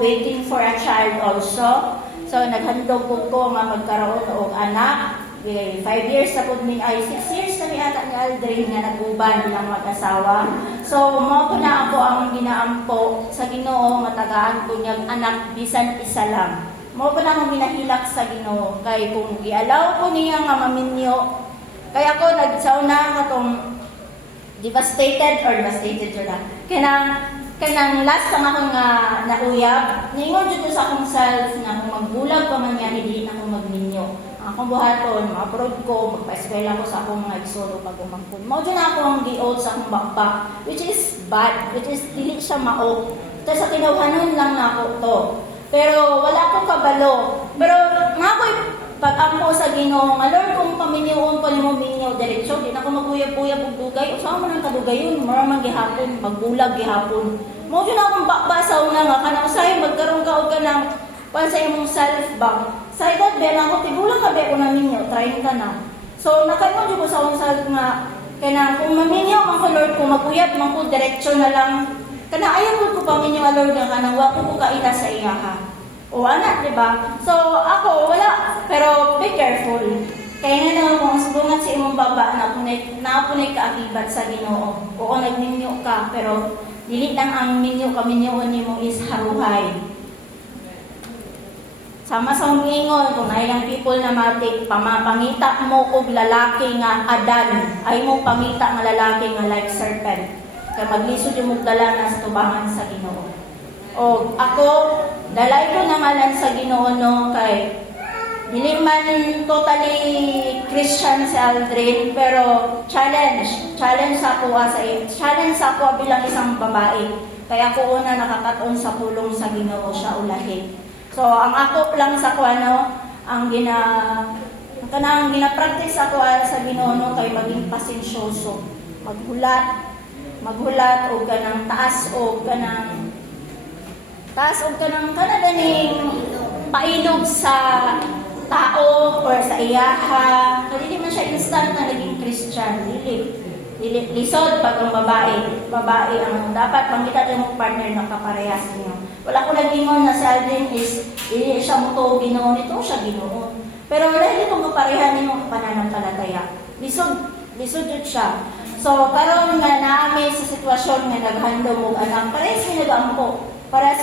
waiting for a child also. So naghandog ko nga magkaroon og anak. 5 years sa pud min ay 6 years na ata ni Aldrin nga naguban bilang mag-asawa. So mao ko na ako ang ginaampo sa Ginoo nga tagaan ko niyang anak bisan isa lang. Mao ko na akong ginahilak sa Ginoo kay kung gialaw ko niya nga maminyo. Kay ako nagsauna katong devastated jud na. Kanang last sa akong nauyab, ningon jud sa akong self na kung magbulag pa man nga hindi na ako magminyo. Ang akong buhaton, ma-abroad ko, magpa-eskwela ko sa akong mga isolo pag umangkon. Mao jud na ako ang gi-old sa akong backpack, which is bad, which is dili siya mao. Tapos sa kinawhanon lang na ako to. Pero wala akong kabalo. Pero nga ko'y pag-ampo sa Ginoo, nga Lord, kung paminyoon ko nimo minyo diretso, di na ako maguyab-uyab og dugay. Usa man ang kadugayon, maramang gihapon, magbulag gihapon. Mao jud akong bakbasaw na nga kana usay magkaroon ka og kanang pan sa imong self bang. Sa edad ba na ako tigulang ka ba ko na minyo, 30 na. So nakaingon jud ko sa akong self nga kanang kung maminyo man ko Lord, kung maguyab man ko diretso na lang. Kana ayaw ko paminyo Lord nga kanang wa ko kaila sa iyaha. O anak, di ba? So, ako, wala. Pero, be careful. Kaya nga naman kung sugungat sa imong baba na punay kaakibat sa Ginoo. Oo, nagminyo ka, pero dili lang ang minyo ka, minyoon nimo is haruhay. Sama sa humingon, kung nailang people na matik, pamapangita mo og lalaki nga Adan, ay mo pangita nga lalaki nga like serpent. Kaya maglisod yung mugdala na sa tubangan sa Ginoo. O ako, dalay ko nangalan sa Ginoo no kay dili man totally Christian si Aldrin, pero challenge sa ako bilang isang babae. Kaya ako una nakakaton sa pulong sa Ginoo siya ulahi. So ang ako lang sa kuano, ang gina-practice ako sa Ginoo no kay maging pasensyoso, maghulat og kanang taas og kanang kanadaning pailog sa tao or sa iyaha. So, hindi man siya instant na naging Christian. Dili lisod pag ang babae ang dapat pangita din mong partner na kaparehas niyo. Wala ko nagingon na si Aldrin is dili siya mo to Ginoo, nito siya Ginoo. Pero wala itong kaparehan niyo pananampalataya. Lisod jud siya. So karon nga naami sa sitwasyon nga naghandom og anak, parehas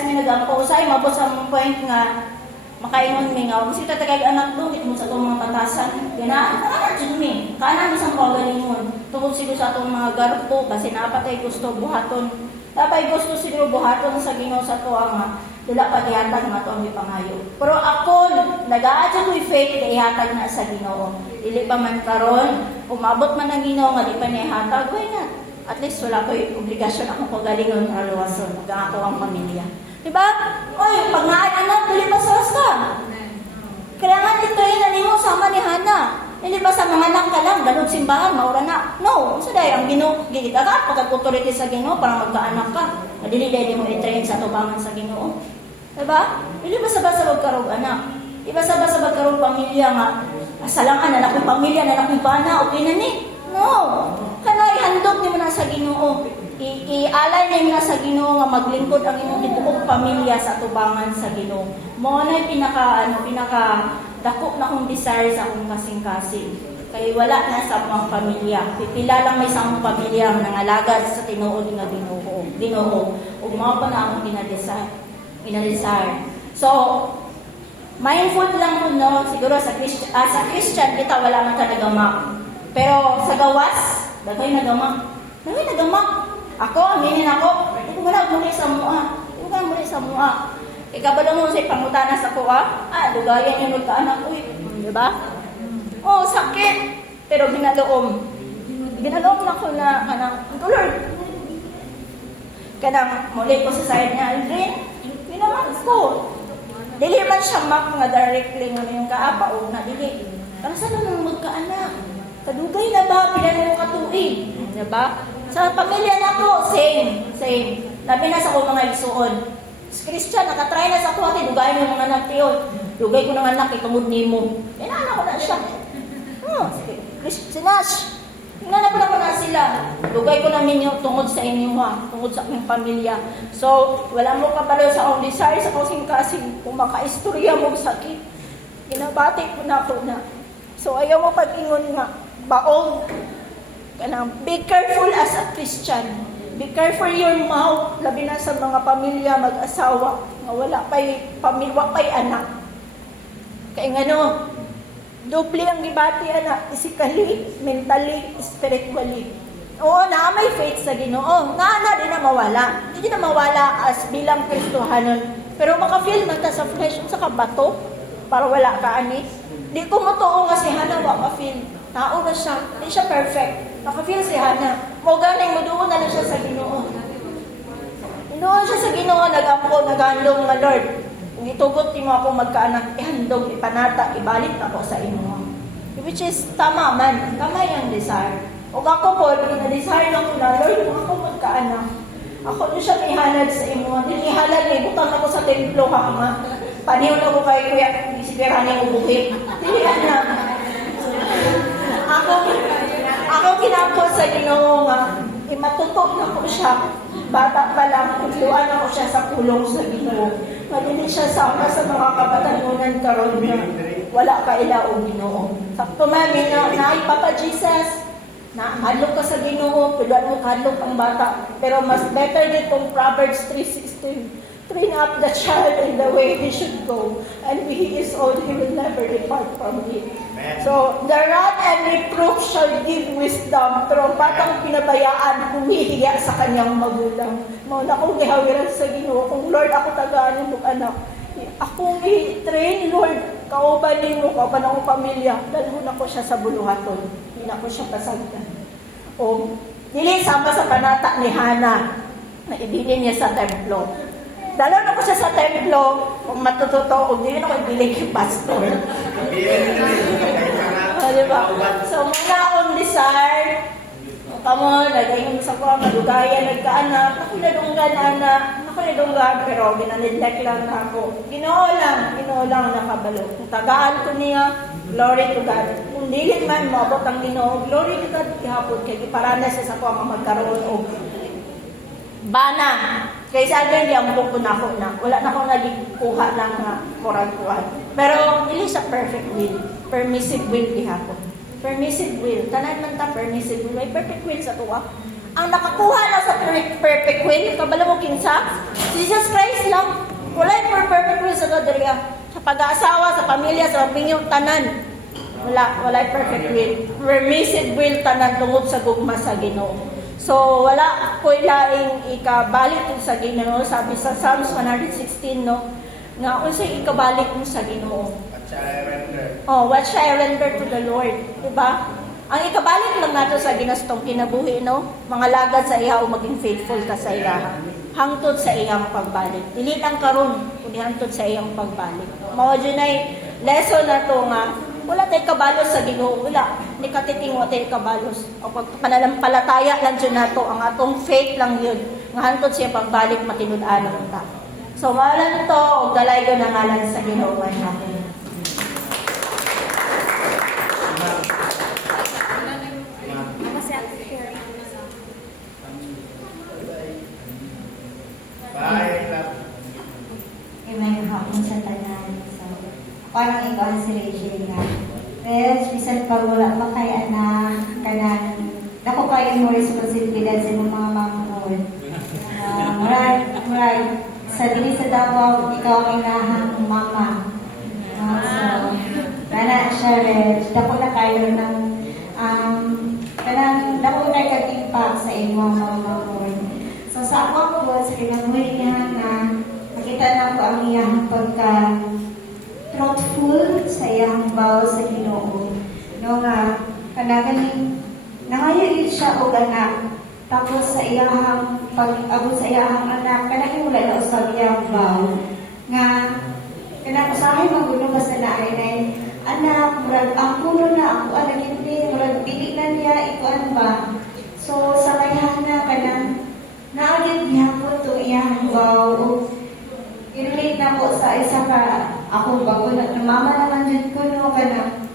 mi nagampo usay mabot sa point nga makaingon mi nga kasi tatagay anak do git mo sa atong mga batasan ana jud mi kana isang pagalingon tungod siguro sa atong mga garpo kasi napatay gusto buhaton siguro buhaton sa Ginoo sa tuwa nga dila pa gihatag nga to ang pangayo. Pero ako nag-aadya ko'y faith na ihatag na sa Ginoo. Dili pa man karon umabot man ang Ginoo nga di pa niya ihatag, why not? At least wala ko'y obligasyon akong pagalingon para luwason, hanggang ako ang pamilya. Diba? Oy, pag naay anak, dili masawas ka. Kailangan i-train na nimo sama ni Hana. Hindi ba sa mga anak ka lang, dalog simbahan, maura na. No, sa day, ang Ginoo, gigitaga, pagka-authority sa Ginoo, para magkaanak ka. Dili dahil mo i-train sa tubangan sa Ginoo. Diba? Hindi ba sabag-sabag karog anak? Di ba sabag-sabag karog pamilya nga? Asalangan, anak kong pamilya, anak kong bana, okay na ni? No. Kanay, handog ni mo na sa Ginoo. I-alay na mo na sa Ginoo nga maglingkod ang inyong tibuok pamilya sa tubangan sa Ginoo. Mo na pinaka dako na kong desire sa akong kasing-kasing. Kaya wala na sa akong pamilya. Pipila lang may sa akong pamilya ang nangalagad sa tinuod nga Ginoo. Ug mao pa na akong ina-desire. So, mindful lang ko, no? Siguro sa Christian, kita wala man ka nagamak. Pero sa gawas, dagay nagamak. Ako, aminin ako. Hindi ko na muli sa mua. Ikabalo mo sa pangutana sa kuha, dugayan yung nagkaanak ko. Diba? Oh, sakit. Pero ginaloom na ko na Lord. Kanang muli ko sa side niya, Aldrin, ginaman ko. Dili man siya mak nga directly nga yung kaapaog na dili. Ang saan nang magkaanak? Kadugay na ba? Pila na yung katuig? Diba? Sa pamilya na ko, same. Labi na sa ko mga isuon. Christian, nakatry na sa kuha, dugay mo mga anak tiyon. Dugay ko ng anak, itungod ni mo. Inaanak ko na siya. Sinash, hinanap na sila. Dugay ko namin yung tungod sa inyo tungod sa aming pamilya. So, wala mo kabalo sa akong desire, sa kasing-kasing, kung makaistorya mo sakit. Inabati ko na ako na. So, ayaw mo pag-ingon nga, baong, be careful as a Christian. Be careful your mouth, labi na sa mga pamilya, mag-asawa, nga wala pa'y anak. Kaya nga doble ang gibati anak, physically, mentally, spiritually. Oo, may faith sa Ginoo. Nga din na mawala. Hindi na mawala as bilang Kristohanon. Pero makafeel man ta sa flesh, sa kabato, para wala ka ani. Di ko matuo nga si Hana, waka-feel. Tao na siya, hindi siya perfect. Nakafeel si Hana. Mo galing, maduo na siya sa Ginoo. Doon siya sa Ginoo, naghandong nga Lord. Kung itugot mo ako magkaanak, ihandog, ipanata, ibalik na ako sa imo. Which is, tama man. Tama yung desire. O ako po, desire lang ko na, Lord, kung ako magkaanak, ako doon siya ihalad sa imo. Ihalad, butang ako sa templo, ha? Paniw na ko kay Kuya, isipirahan niya ubuhin. Dilihan na. Ako kinapos sa Ginoo nga, matutok na ko siya. Bata pa lang, tutluan ako siya sa kulong sa Ginoo. Madili siya sama sa mga kabatanunan karon na wala ka ilaong Ginoo. Sakto mami na Papa Jesus, na hadlok ka sa Ginoo, puluan mo hadlok ang bata. Pero mas better ditong Proverbs 3:16. Train up the child in the way he should go, and when he is old, he will never depart from it. So, the rod and reproof shall give wisdom, pero batang pinabayaan, humihiya sa kanyang magulang. Mauna kong gihawiran sa Ginoo, kung Lord, ako tagaan mo anak. Akong i-train, Lord, kaubanin mo, kauban akong pamilya, dalhon ako siya sa buluhaton. Hindi na ko siya pasagdan. O, dili sama sa panata ni Hana, na idili niya sa templo. Dalon ako siya sa templo, kung matututo, hindi na ako ibilig yung pastor. Diba? So, muna akong desire, kamo, nagayon sa kuha, madugaya, nagkaanak, ako nadunggan, anak, ako nadunggan, pero ginanidlek lang na ako. Ginoo lang nakabalo. Kung tagaan ko niya, glory to God. Kung dili man, maabot ang Ginoo, glory to God, ihapon, kaya iparanas sa kuha, magkaroon o bana. Kaya sabi niya, ang bukod na ako na. Wala na akong nagikuha lang na kuran-kuran. Pero, hindi sa perfect will. Permissive will ihapon. Permissive will. Tanan man ta, permissive will. May perfect will sa tuwa. Ang nakakuha na sa perfect will, kabala mo kinsa, Jesus Christ lang. Wala yung perfect will sa Gadriya. Sa pag-aasawa, sa pamilya, sa pamilya, tanan. Wala yung perfect will. Permissive will, tanan, tungod sa gugma sa Ginoo. So, wala ko ilaing ikabalik sa Ginoo. Sabi sa Psalms 116, no? Nga, unsay ikabalik mo sa Ginoo. What shall I render to the Lord? Diba? Ang ikabalik lang nato sa ginastong kinabuhi, no? Mga lagad sa iha o maging faithful ka sa ilaha. hangtod sa iyang pagbalik. Dili lang karon kundi hangtod sa iyang pagbalik. Mao dunay lesson na to nga wala tay kabalos sa Ginoo, wala ni katitingwa tay kabalos. O pagpanalampalataya lang jud nato ang atong faith lang yun nga hangtod sa iyang pagbalik matinud-anon ta. So wala na to og dalaygo na ngalan sa Ginoo natin. Bye, clap. Kay may hapon sa tanan. So, parang ikaw si Rachel nga. Pero, bisan pag wala pa kay anak, kanang, dako kayo mo responsibilidad sa mga mamahol. Murag, sa dili sa Davao, ikaw ang inahang mama. So, nana siya rin, dako na kayo ng, kanang, dako na kayo impact sa inyong mamahol. So, sa ako po, sa kinabuhi niya na nakita na ko ang iyang pagka-truthful sa iyang vow sa Ginoo. No nga, kanagaling, nangayon siya og anak. Tapos sa iyang pag-abot sa iyang anak, kanaging wala na usab iyang vow. Nga, kanang usahay magulo basta na ay anak, murag ang puno na ako, anak hindi, murag dili na niya, ikuan ba? So, sa kaya na kanang naagit niya po ito iyang vow. I-relate na po sa isa ka, ako bago na, mama naman dyan ko, no, ka na,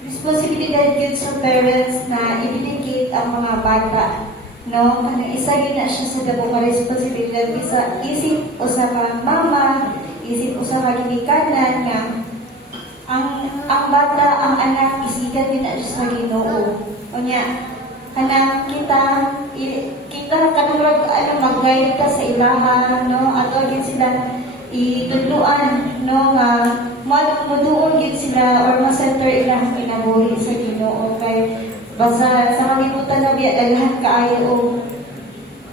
responsibilidad yun sa parents na i-dedicate ang mga bata. No, kanang isa yun na siya sa dabo ka responsibilidad. Isip o sa ka mama, isip o sa ka ginikanan nga, ang bata, ang anak, isigan yun na siya sa Ginoo. O niya, kanang kita kanang mag-guide ka sa ilaha, no, ato gid sila itudluan, no, nga maduon gid sila or ma-center ilang kinabuhi sa Ginoo kay basta sa kalibutan na biya daghan kaayo og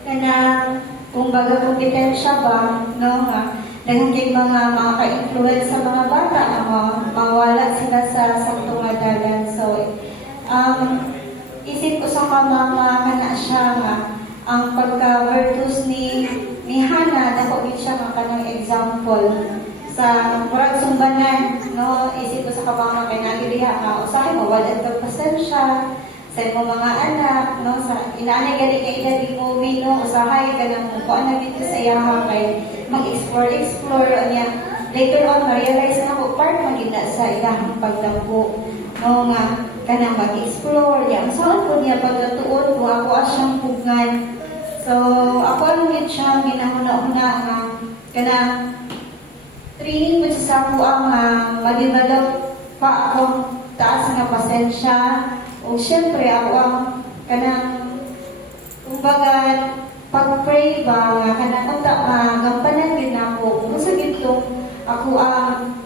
kanang kumbaga kompetensya ba, no, nga daghan kay mga ka-influence sa mga bata nga mawala sila sa saktong nga dalan. So isip ko sa mama kana siya nga ang pagka-virtues ni Hana, dako gid siya nga kanang example sa murag sumbanan, no, isip ko sa kamama kay nagiliha nga usahay mo wala ka pasensya sa mo mga anak, no, sa inaanay gali kay ila di movie, no, usahay kanang kuan na dito sa iyaha kay mag-explore niya. Later on, ma-realize na ko part magina sa ilahang pagdampo, no, nga kanang mag-explore niya. Saan po niya pagkatuon ko ako asyang pugngan. So, ako ang yun siyang ginahuna-una nga kanang training mo sa ako ang ma-develop pa ako taas nga pasensya. O syempre, ako ang kanang kumbaga pag-pray ba nga kanang unta gampanan din ako. Kung sa gito, ako ang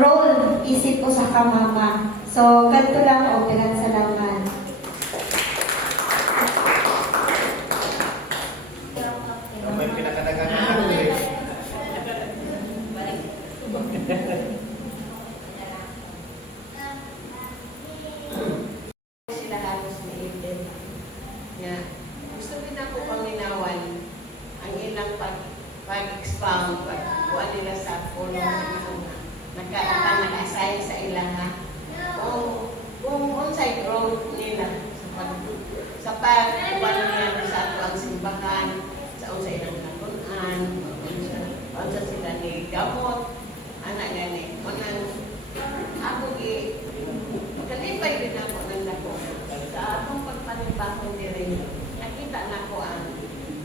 role isip ko sa kamama. So, ganito lang o daghang salamat. May pinakadagan na Sila halos na itin. Gusto din ako paminawan ang ilang pag-expound, pagkuhan nila sa pulong naka-assign sa ilaha. Kung unsay growth nila sa pagkuhan nila sa ato ang simbahan, sa unsay ilang natunan, unsa sila ni gamot, anak gani. Ako kalipay din ako ng dako. Sa atong pagpanibakon din, nakita na ko ang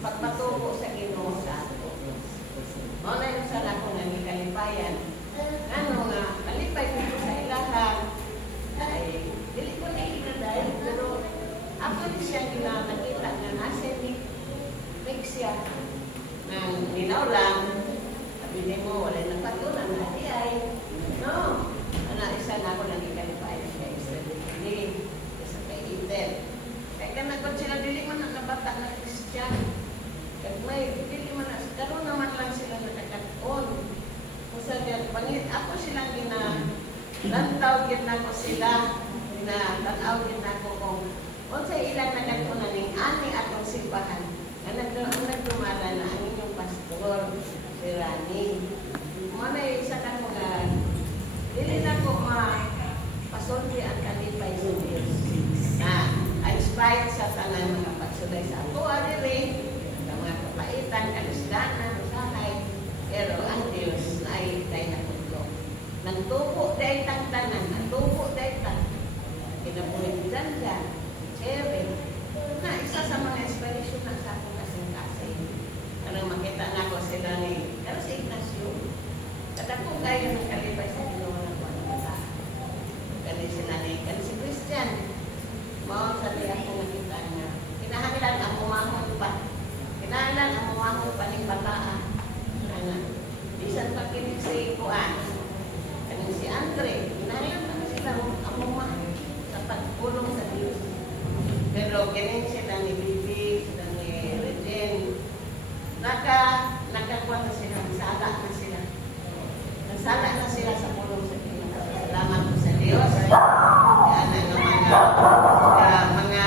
pagpatuko sa Ginoo sa ato. Mao na yung sa ako nga ni kalipayan. Ano nga, kalipay dito sa ilaha. Ay, dili ko na ikinaday, pero ako din siya nakita na nasa mix siya. Nang ninaw lang, sabi niya mo, wala nang patunan na ay. No, isa na ako lang ikalipayan kay isa dili, isa kay Eden. Kaya kanagod sila, dili man ang kabata na Christian. Kaya may, dili man, karoon naman lang sila nakakaton. Kung sa pangit, ako silang lantaw na ko sila, tanaw na ko kung sa ilang nagatunan ng ani atong simbahan, Ang nagdumala na ang inyong pastor, si Rani. Muna isa ka mga, dili na ko pasulti ang kalipay sa Diyos. Na, in spite sa tanan mga pagsulay sa ato, adiri, sa mga kapaitan, kalusdanan, usahay, pero ang Diyos ay tayo nakulo. Nagtupo dahil tangtanan, nagtupo dahil kinabuhin dyan, cherry, na isa sa mga inspiration na sa akong kasing-kasing. Anong makita na ko sila ni, pero si Ignacio, kadakong kayo ng kalipay sa ginawa ng pagkata. Kani sila ni, kani si Christian, mao sa diya ko nakita niya. Kinahanglan ang umahon pa. Kinahanglan ang umahon pa ng bataan. Bisan pa kini si Kuan, kani si Andre, kinahanglan pa sila ang umahon sa pagpulong sa Diyos. Pero kini sila ni Bibi, sila ni Regine, nakakuha na sila, nasala na sila. Nasala na sila sa pulong sa Diyos. Salamat po sa Diyos. Yan ang mga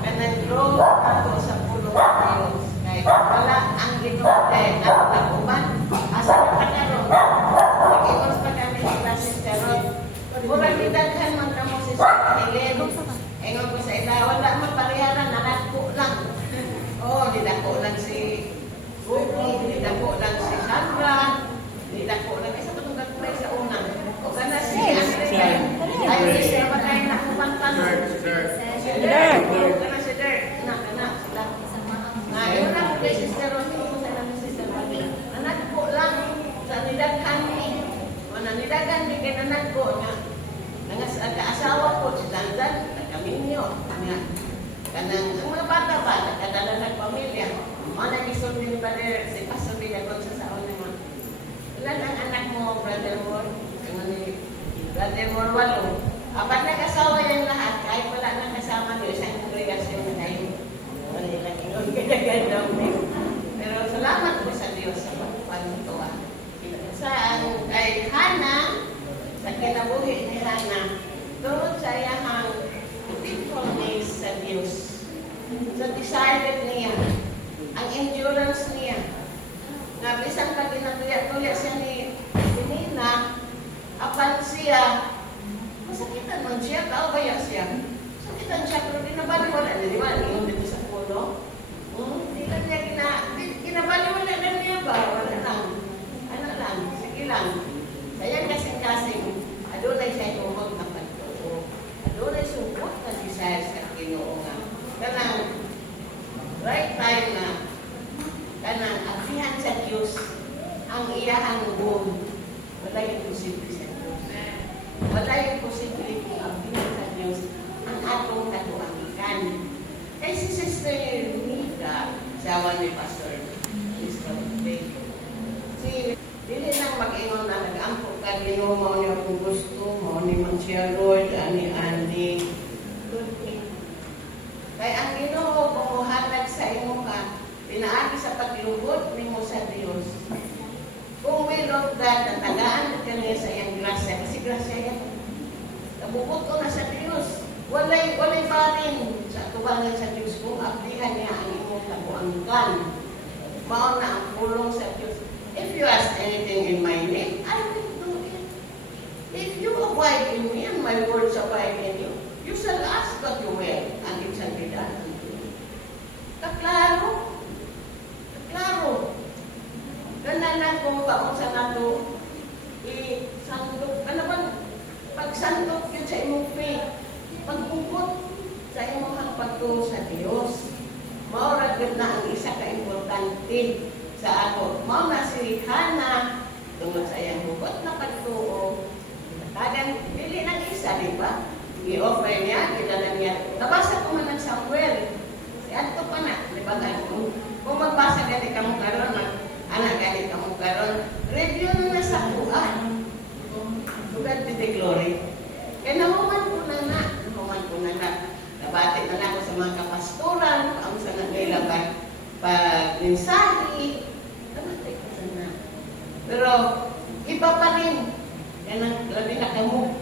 kanang growth ato sa pulong sa Diyos. Kaya wala ang ginugay na nakuman. Asa na pagkaroon. Nag-iwas pa kami sila Sister Rod. Murang didaghan man kamo si Sister Helen. Engon ko sa ila, wala man pariharan, nanagpo lang. Oh, didako lang si Buki, didako lang si Sandra, didako lang isa pa itong gagpay sa unang. O kana si Andre. Ay, siya pa tayo nakumantan. Kana si Dirk. Kana sila. Ngayon lang kay Sister Rod, ko sa namin Sister Rod. Nanagpo lang sa nidaghan ni. Nidaghan ni kay nanagpo na. Nag-asawa ko si Dandan, nagkaminyo. Kanang ang mga bata ba, nagkadala ng pamilya. Mga nag-isod din ba si Pastor Bilagon sa saon naman. Ilan ang anak mo, Brother Moore? Brother Moore, 8. Pag nag-asawa yan lahat, kahit wala nang kasama niyo, isang kongregasyon na tayo. Pero salamat po sa Diyos sa pagpapatuwa. Kay Hana, sa kinabuhi ni Hana, doon sa iyahang faithfulness sa Diyos. Sa decided niya, ang endurance niya, na bisan pag ginatuya-tuya siya ni Nina, apan siya, masakitan man siya, kaubaya siya. Sakitan siya, pero ginabaliwala na niya, yung dito sa puno. Hindi lang niya ginabaliwala na niya ba? Wala lang. Ano lang, sige lang. Kaya kasing-kasing, adunay siya yung na pagtuo. Adunay sumot na desire sa Ginoo nga. Kanang right time na kanang afihan sa Diyos ang iyahang goal. Wala yung posible sa Diyos. Wala yung posible kung afihan sa Diyos ang atong katuangikan. Kay si Sister Nika, sawa ni Pastor Mr. Beko. Dili lang mag-ingon na nag-ampok ka, Ginoo mo niya kung gusto, mo ni man siya Lord, ani. Kaya ang Ginoo kung muhatag sa imo ka, pinaagi sa paglubot ni mo sa Diyos. Kung will of God, natagaan ka niya sa iyang grasya, kasi grasya yan. Nabukot ko na sa Diyos. Walay pa rin sa tubangan sa Diyos kung aplihan niya ang imong tabuangkan. Mao na ang pulong sa Diyos. If you ask anything in my name, I will do it. If you abide in me and my words abide in you, you shall ask what you will, and it shall be done unto you. Kaklaro. Ganun lang kung paunsa na ito, sandok. Ano ba? Pagsandok yun sa imong faith. Pagpungkot sa imong pagtuo sa Diyos. Maurag na ang isa ka-importante sa ako. Mao na si Hana, tungod sa iyang hugot na pagtuo. Tagang, dili ng isa, di ba? I-offer niya, kilala niya. Nabasa ko man ng Samuel. Si Anto pa na, di ba? Kung magbasa gani ka mong karon, anak gani ka mong karon, review na sa Quran. Tugad di glory. Kaya nahuman ko na. Nabati na ako sa mga kapastoran, ang sa naglailabay. Pag mensahe, namatay ko sana. Pero, iba pa rin. Yan ang labi na kamo.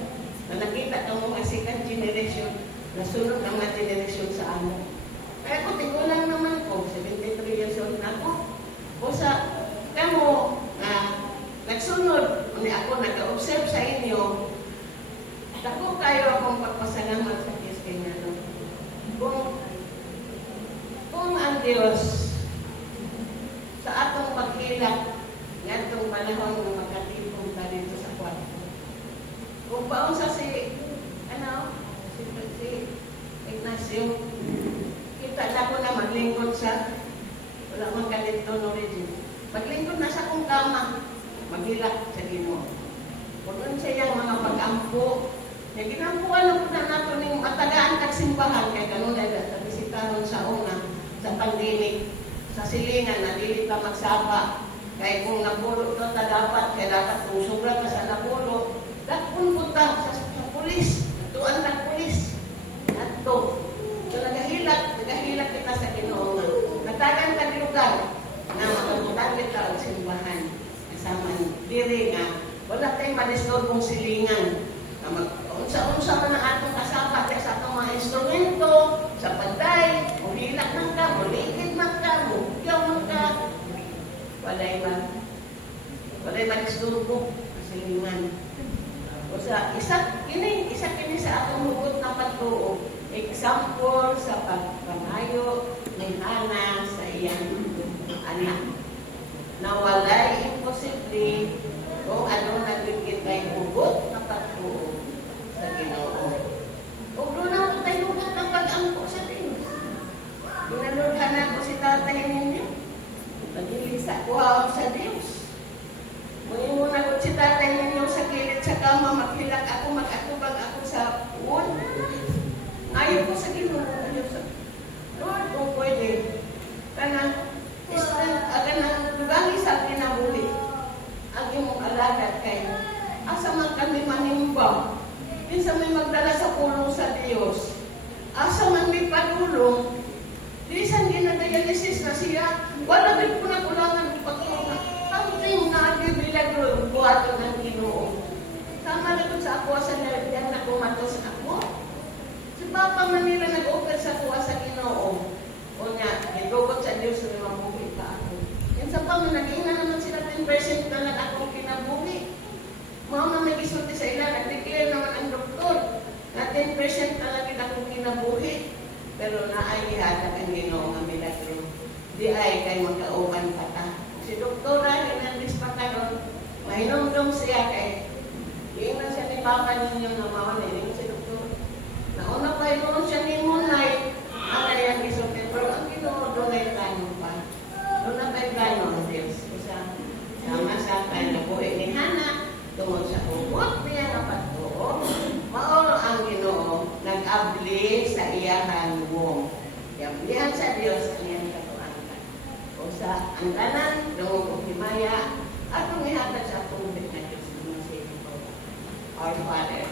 Na nakita kamo nga second generation, nasunod ang mga generation sa amo. Kaya ko, tigulang naman ko, 73 years old na ako. O sa, kamo, nagsunod, kung ako nag-observe sa inyo, ako kayo akong pagpasalamat sa Diyos kanya. Kung ang Diyos sa atong paghilak, ngatong panahon na magkatipong ka dito sa kwarto. Kung paunsa si Ignacio, kita na ko na maglingkod sa, wala man kalito no regime. Maglingkod na sa kong kama, maghilak sa Ginoo. Kung siya yung mga pag-ampo, yung ginampuan ko na nato ng matagaan kagsimbahan, kaya ganun na bisitaron sa una, sa pandemic, sa silingan, na dili ka magsaba. Kaya kung napulo ito, dapat, kaya dapat kung sobra ka sa napulo, dakpon punta sa pulis, tuan na pulis. At to, so nagahilak kita sa Ginoo nga. Nagtagan ka di lugar, na makamutan kita ang simbahan. Kasama diri nga, wala tayong madistorbong silingan. Unsa man ang atong kasama sa atong mga instrumento, sa pagday, hilak man ka, ligid man ka, mugyaw man ka. Walay man isturbo silingan. O sa isa kini sa atong hugot na pagtuo, example sa pagpamayo ni Hana sa iyang anak. Na walay imposible kung ano nagigit kay hugot na pagtuo sa Ginoo. Ug doon na tayo hugot na pag-angko sa Diyos. Ginalulhan ko si tatay ninyo. Paghilig sa kuhaon sa Diyos. Muli muna ko si tatay ninyo sa kilid sa kama, maghilak ako, mag-atubag ako sa uon. Ayaw ko sa Ginoo. Lord, kung pwede, lugangi sa kinabuhi. Ang imong alagad kay asa man kami manimbang. Minsan may magdala sa pulong sa Diyos. Asa man may padulong, Disan ginadialysis na siya, wala din po na kulangan ng pagkakas. Something na bibilag doon, buhato ng Ginoo. Tama na doon sa ako sa nalagyan na kumatos ako. Si Papa Manila nag-offer sa kuha sa Ginoo. O niya, itugot sa Diyos na mabuhi pa ako. Yan sa pang naging na naman sila 10% na lang akong kinabuhi. Mama may isulti sa ilan, nag-declare naman ang doktor na 10% na lang akong kinabuhi. Pero naay ihatag ang Ginoo nga milagro. Di ay kay magkauban pa ta. Si Doktora, hinandis pa karon, mahinomdom siya kay iyon siya ni Papa ninyo na mawanin si Doktor. Nauna pa yun siya ni Munay, ang ayang isulti. Pero ang Ginoo doon ay plano pa. Doon na pa'y plano ang Diyos. Sama sa kanya po ni Hana, tungod sa ubot niya na patuo, maoro ang Ginoo nag-abli sa iyahan mo. Yablihan sa Diyos ang iyang katuangan. O sa ang tanan, doon o himaya, atong ihatag sa tubig na Diyos ng Savior. Our Father.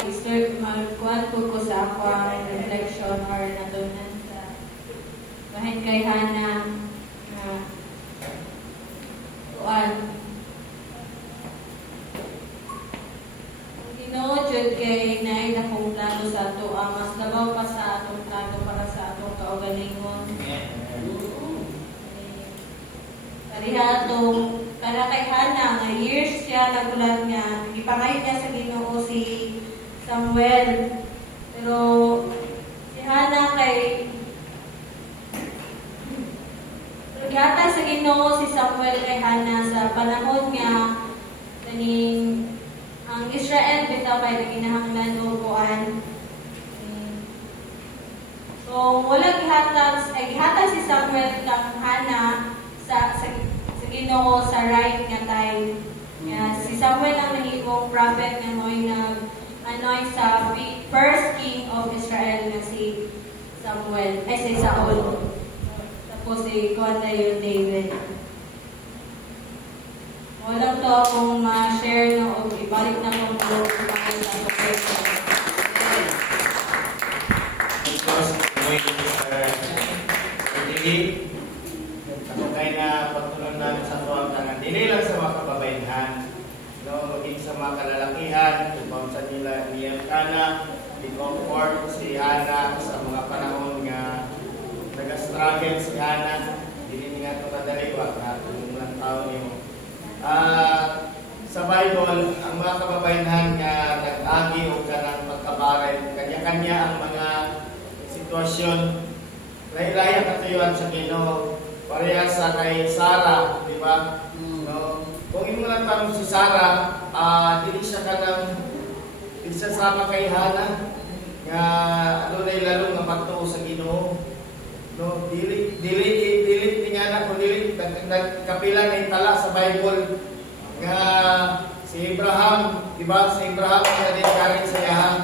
Sister, magkuhan ko sa ako ang reflection or natunan sa bahin kay Hana na kuhan. Ang Ginoo jud kay naay akong plano sa ato, mas labaw pa sa atong plano para sa atong kaugalingon. Kariha atong para kay Hana nga years siya nagulat niya, ipangayo niya sa Ginoo si Samuel. Pero si Hana kay gata sa Ginoo si Samuel kay Hana sa panahon nga kaning ang Israel bitaw kay ginahanglan o kuan. So wala gihatag si Samuel kang Hana sa Ginoo sa right nga time. Si Samuel ang nahimong prophet nga mo'y nag-anoint sa first king of Israel nga si Samuel, si Saul. Tapos si Kuwanda yung David. Walang to akong ma-share no, o ibalik na kong vlog sa pagkakas. Because going to ako kayo na pagtulong namin sa tuwang tangan. Dili lang sa mga kababayan. no, maging sa mga kalalakihan, kung sa nila niya kana, di-comfort si Hana sa mga panahon nga nag-struggle si Hana, hindi nga ito kadali ba, kung mga tao niyo. Sa Bible, ang mga kababayan nga nag-agi o kanang pagkabaray, kanya-kanya ang mga sitwasyon, lahi-lahi ang katuyuan sa Ginoo. Pareha sa kay Sarah, di ba? No? Kung imo lang tanong si Sarah, dili siya sama kay Hana nga ano na lalo nga pagtuo sa Ginoo. No, dili tingana ko dili nagkapila na itala sa Bible nga si Abraham, di ba? Si Abraham nga din karin sa yahan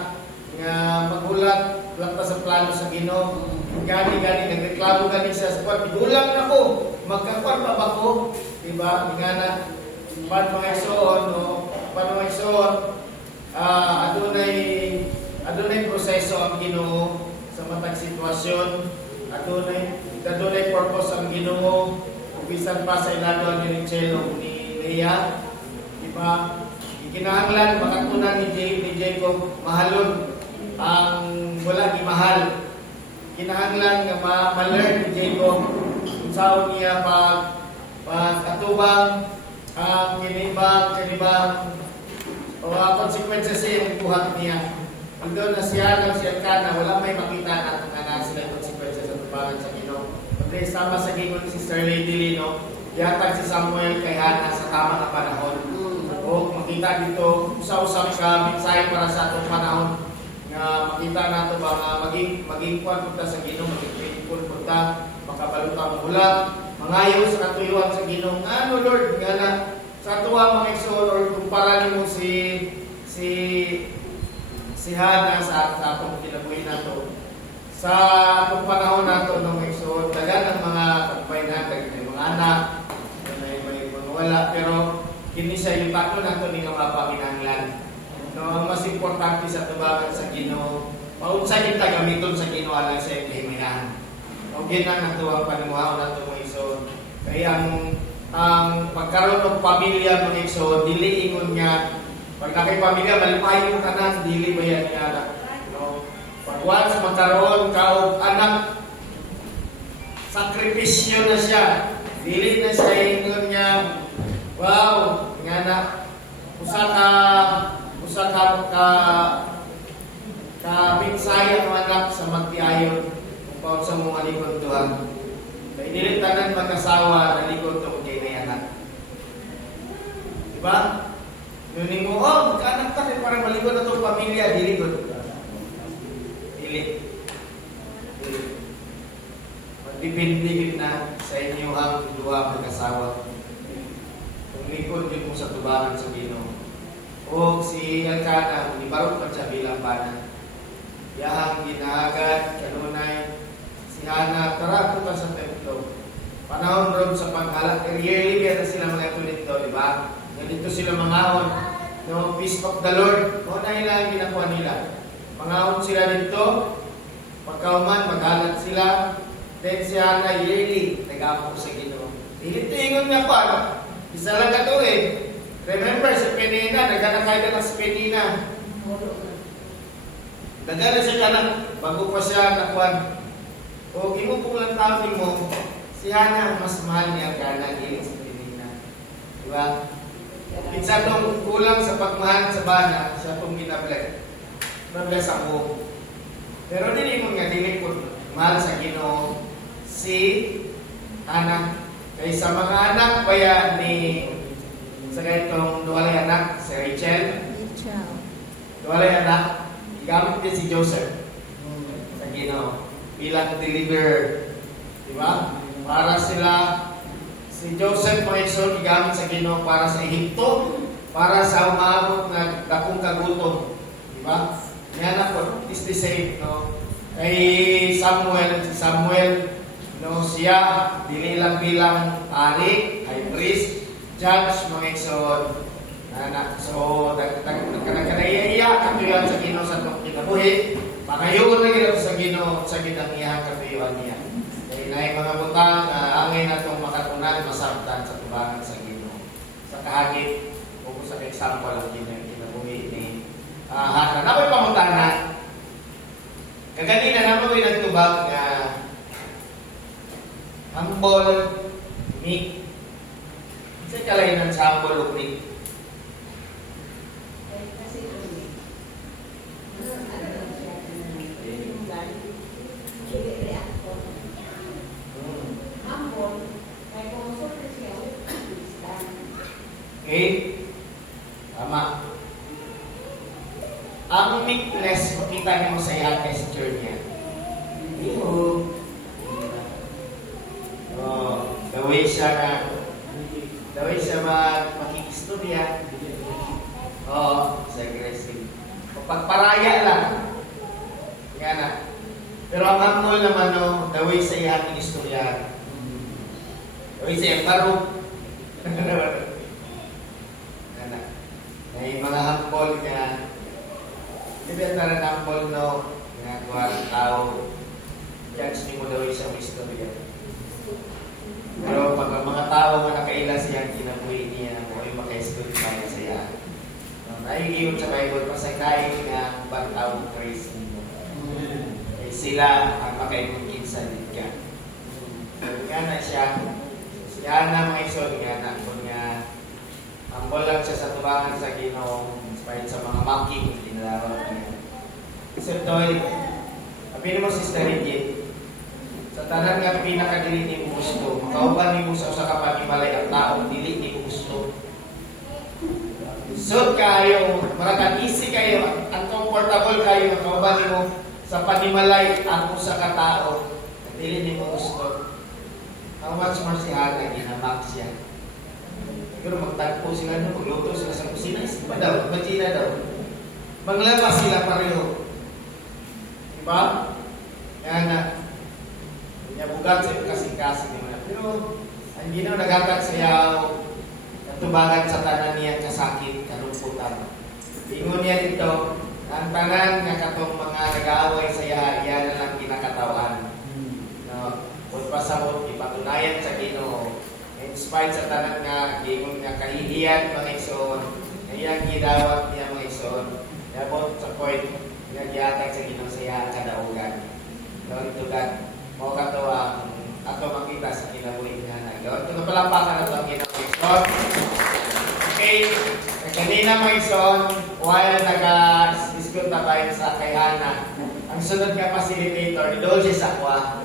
nga magulat lang sa plano sa Ginoo. Gani nagreklamo gani siya sa kwan, bigulang na ko, magkakwan pa ba ko? Diba? Tingana, mga igsoon, no? Mga igsoon, adunay proseso ang Ginoo sa matag sitwasyon, adunay purpose ang Ginoo, bisan pa sa ilado ni Richel o ni Leah, diba? Ikinahanglan, makatunan ni Jacob, mahalon ang wala ni mahal. Kinahanglan nga ma-learn ni Jacob kung saan niya pagkatubang ang kinibang o consequences siya buhat niya. Andun na siya ng siya na wala may makita natin na sila consequences sa tubangan sa Ginoo. Kundi sama sa gingon si Sister Lady Lino, yatag si Samuel kay Hana sa tama na panahon. O makita dito, usa-usap ka, mensahe para sa atong panahon. Makita nato ba nga maging kuwan punta sa Ginoo, maging faithful punta, makabaluta mo mula, mangayo sa katuyuan sa Ginoo. Ano Lord, nga na sa tuwa mga igsoon or kumpara nimo si Hana sa atong kinabuhi nato. Sa atong panahon nato ng igsoon, dagan ang mga kababayan natin, mga anak, may mga wala, pero kini siya yung tato nato ni nga mapaminanglan. No, ang mas importante sa tubangan sa Ginoo, maunsa kita gamiton sa Ginoo alang sa kahimayan. O ginang nato ang panimuhaw nato mga igsoon. Kaya ang pagkaroon ng pamilya mga igsoon, dili ingon nga pag nakay pamilya malipay yung tanan, dili ba yan nga. No, pag once magkaroon ka og anak, sakripisyo na siya. Dili na siya ingon nga, wow, nga na usa ka minsaya ng anak sa magtiayon kung paon sa mga likod tuhan. Kaya nilitanan mag-asawa na likod to kay na anak. Diba? Nuning mo, magkaanak ta kaya parang malikod na itong pamilya, dilikod. Dili. Magdipindigin na sa inyo ang duha mag-asawa. Kung likod din mo sa tubangan sa Ginoo. O si Elkanah, ibarot pa siya bilang bana. Yahang ginagad, kanunay, si Hana, tara punta sa templo. Panahon ron sa paghalat, yearly na sila mga ito dito, di ba? Ganito sila mangahon. No, peace of the Lord. O na ilang ginakuha nila. Mangahon sila dito, pagkauman, maghalat sila. Then si Hana, yearly, nag-apo sa Ginoo. Ingon nga pa, no? Isa lang ito eh. Remember, si Penina, nagkanakay ka ng si Penina. Nagkana siya ka na, bago pa siya nakuhan. O, imo kung lang tawin mo, si Hana ang mas mahal niya kana giling si Penina. Diba? Kinsa itong kulang sa pagmahal sa bana, siya itong ginabless. Nabless ako. Pero dili mo nga, dili ko mahal sa Ginoo si Hana. Kaysa mga anak pa yan ni sa itong duwalay anak, si Rachel. Duwalay anak, gamit din si Joseph sa Ginoo bilang deliverer. Diba? Para sila, si Joseph mga igsoon, gamit sa Ginoo para sa Ehipto, para sa umabot na dakong kagutom. Diba? Yan ako, is the same, no? Kay Samuel, no, siya, dili lang bilang hari, high priest, judge, mga igsoon. So, nagkanaiya katuyuan sa Ginoo sa itong kinabuhi. Makayoon na gila sa Ginoo sa ginangiyang katuyuan niya. Kaya na mga butang, angay na itong makatunan, masabtan sa tubangan sa Ginoo. Sa kahagit, o sa example ang kinabuhi ni Hana. Napoy pamutana. Kaganina napoy nagtubag nga humble, meek. Sa kalainan sa humble o meek. Okay? Tama. Ang meekness, makita niyo mo sa iyang gesture niya. The way siya makikistorya. Sa aggressive. Pagparaya lang. Yan na. Pero ang humble naman, no, the way sa iyang istorya. The way sa iyang barok. May mga humble nga, hindi na humble, no, nga kuha ng tao, judge ni mo daw isang istorya. Pero pag ang mga tao nga nakaila siya, kinabuhi niya, mo ay maka-story tayo siya. Naigiyon sa Bible, pasagkain nga bang tao praise niyo. Eh, sila ang makaimungkin sa ka. Nga na siya na mga isod nga na kung nga humble lang siya sa tubangan sa Ginoo, inspired sa mga making kinalawag niya. So toy, sabihin mo Sister Rigid, sa tanan nga pinakadili ni mo gusto, makauban ni mo sa usa ka panimalay ang tao, dili ni mo gusto. So kayo, marakan easy kayo, uncomfortable kayo, makauban ni mo sa panimalay ang usa ka tao, dili ni mo gusto. How much more si Hana, ginamak siya. Pero magtagpo sila, magluto sila sa kusina, isip pa daw, magina daw. Maglabas sila pareho. Diba? Kaya na, bugat sa kasing-kasing naman. Pero, ang ginaw nagatag siya, natubangan sa tanan niya, kasakit, kalumputan. Ingon niya dito, ang tanan nga katong mga nag-aaway sa iya, iyan na lang kinakatawan. No? Kung pasabot, ipatunayan sa Ginoo. Despite sa tanan nga, gingon nga kahihiyan mga ison, ngayang gidawat niya mga ison, yabot sa point, nga gihatag sa Ginoo sa iya kadaugan. Gawin ito gan, mo kato ang ato makita sa kinabuhi nga na. Gawin ito palampakan ito ang Ginoo mga ison. Okay, kanina mga ison, while nag-discuta tayo sa kay Hana, ang sunod nga facilitator, idol siya sa kwa.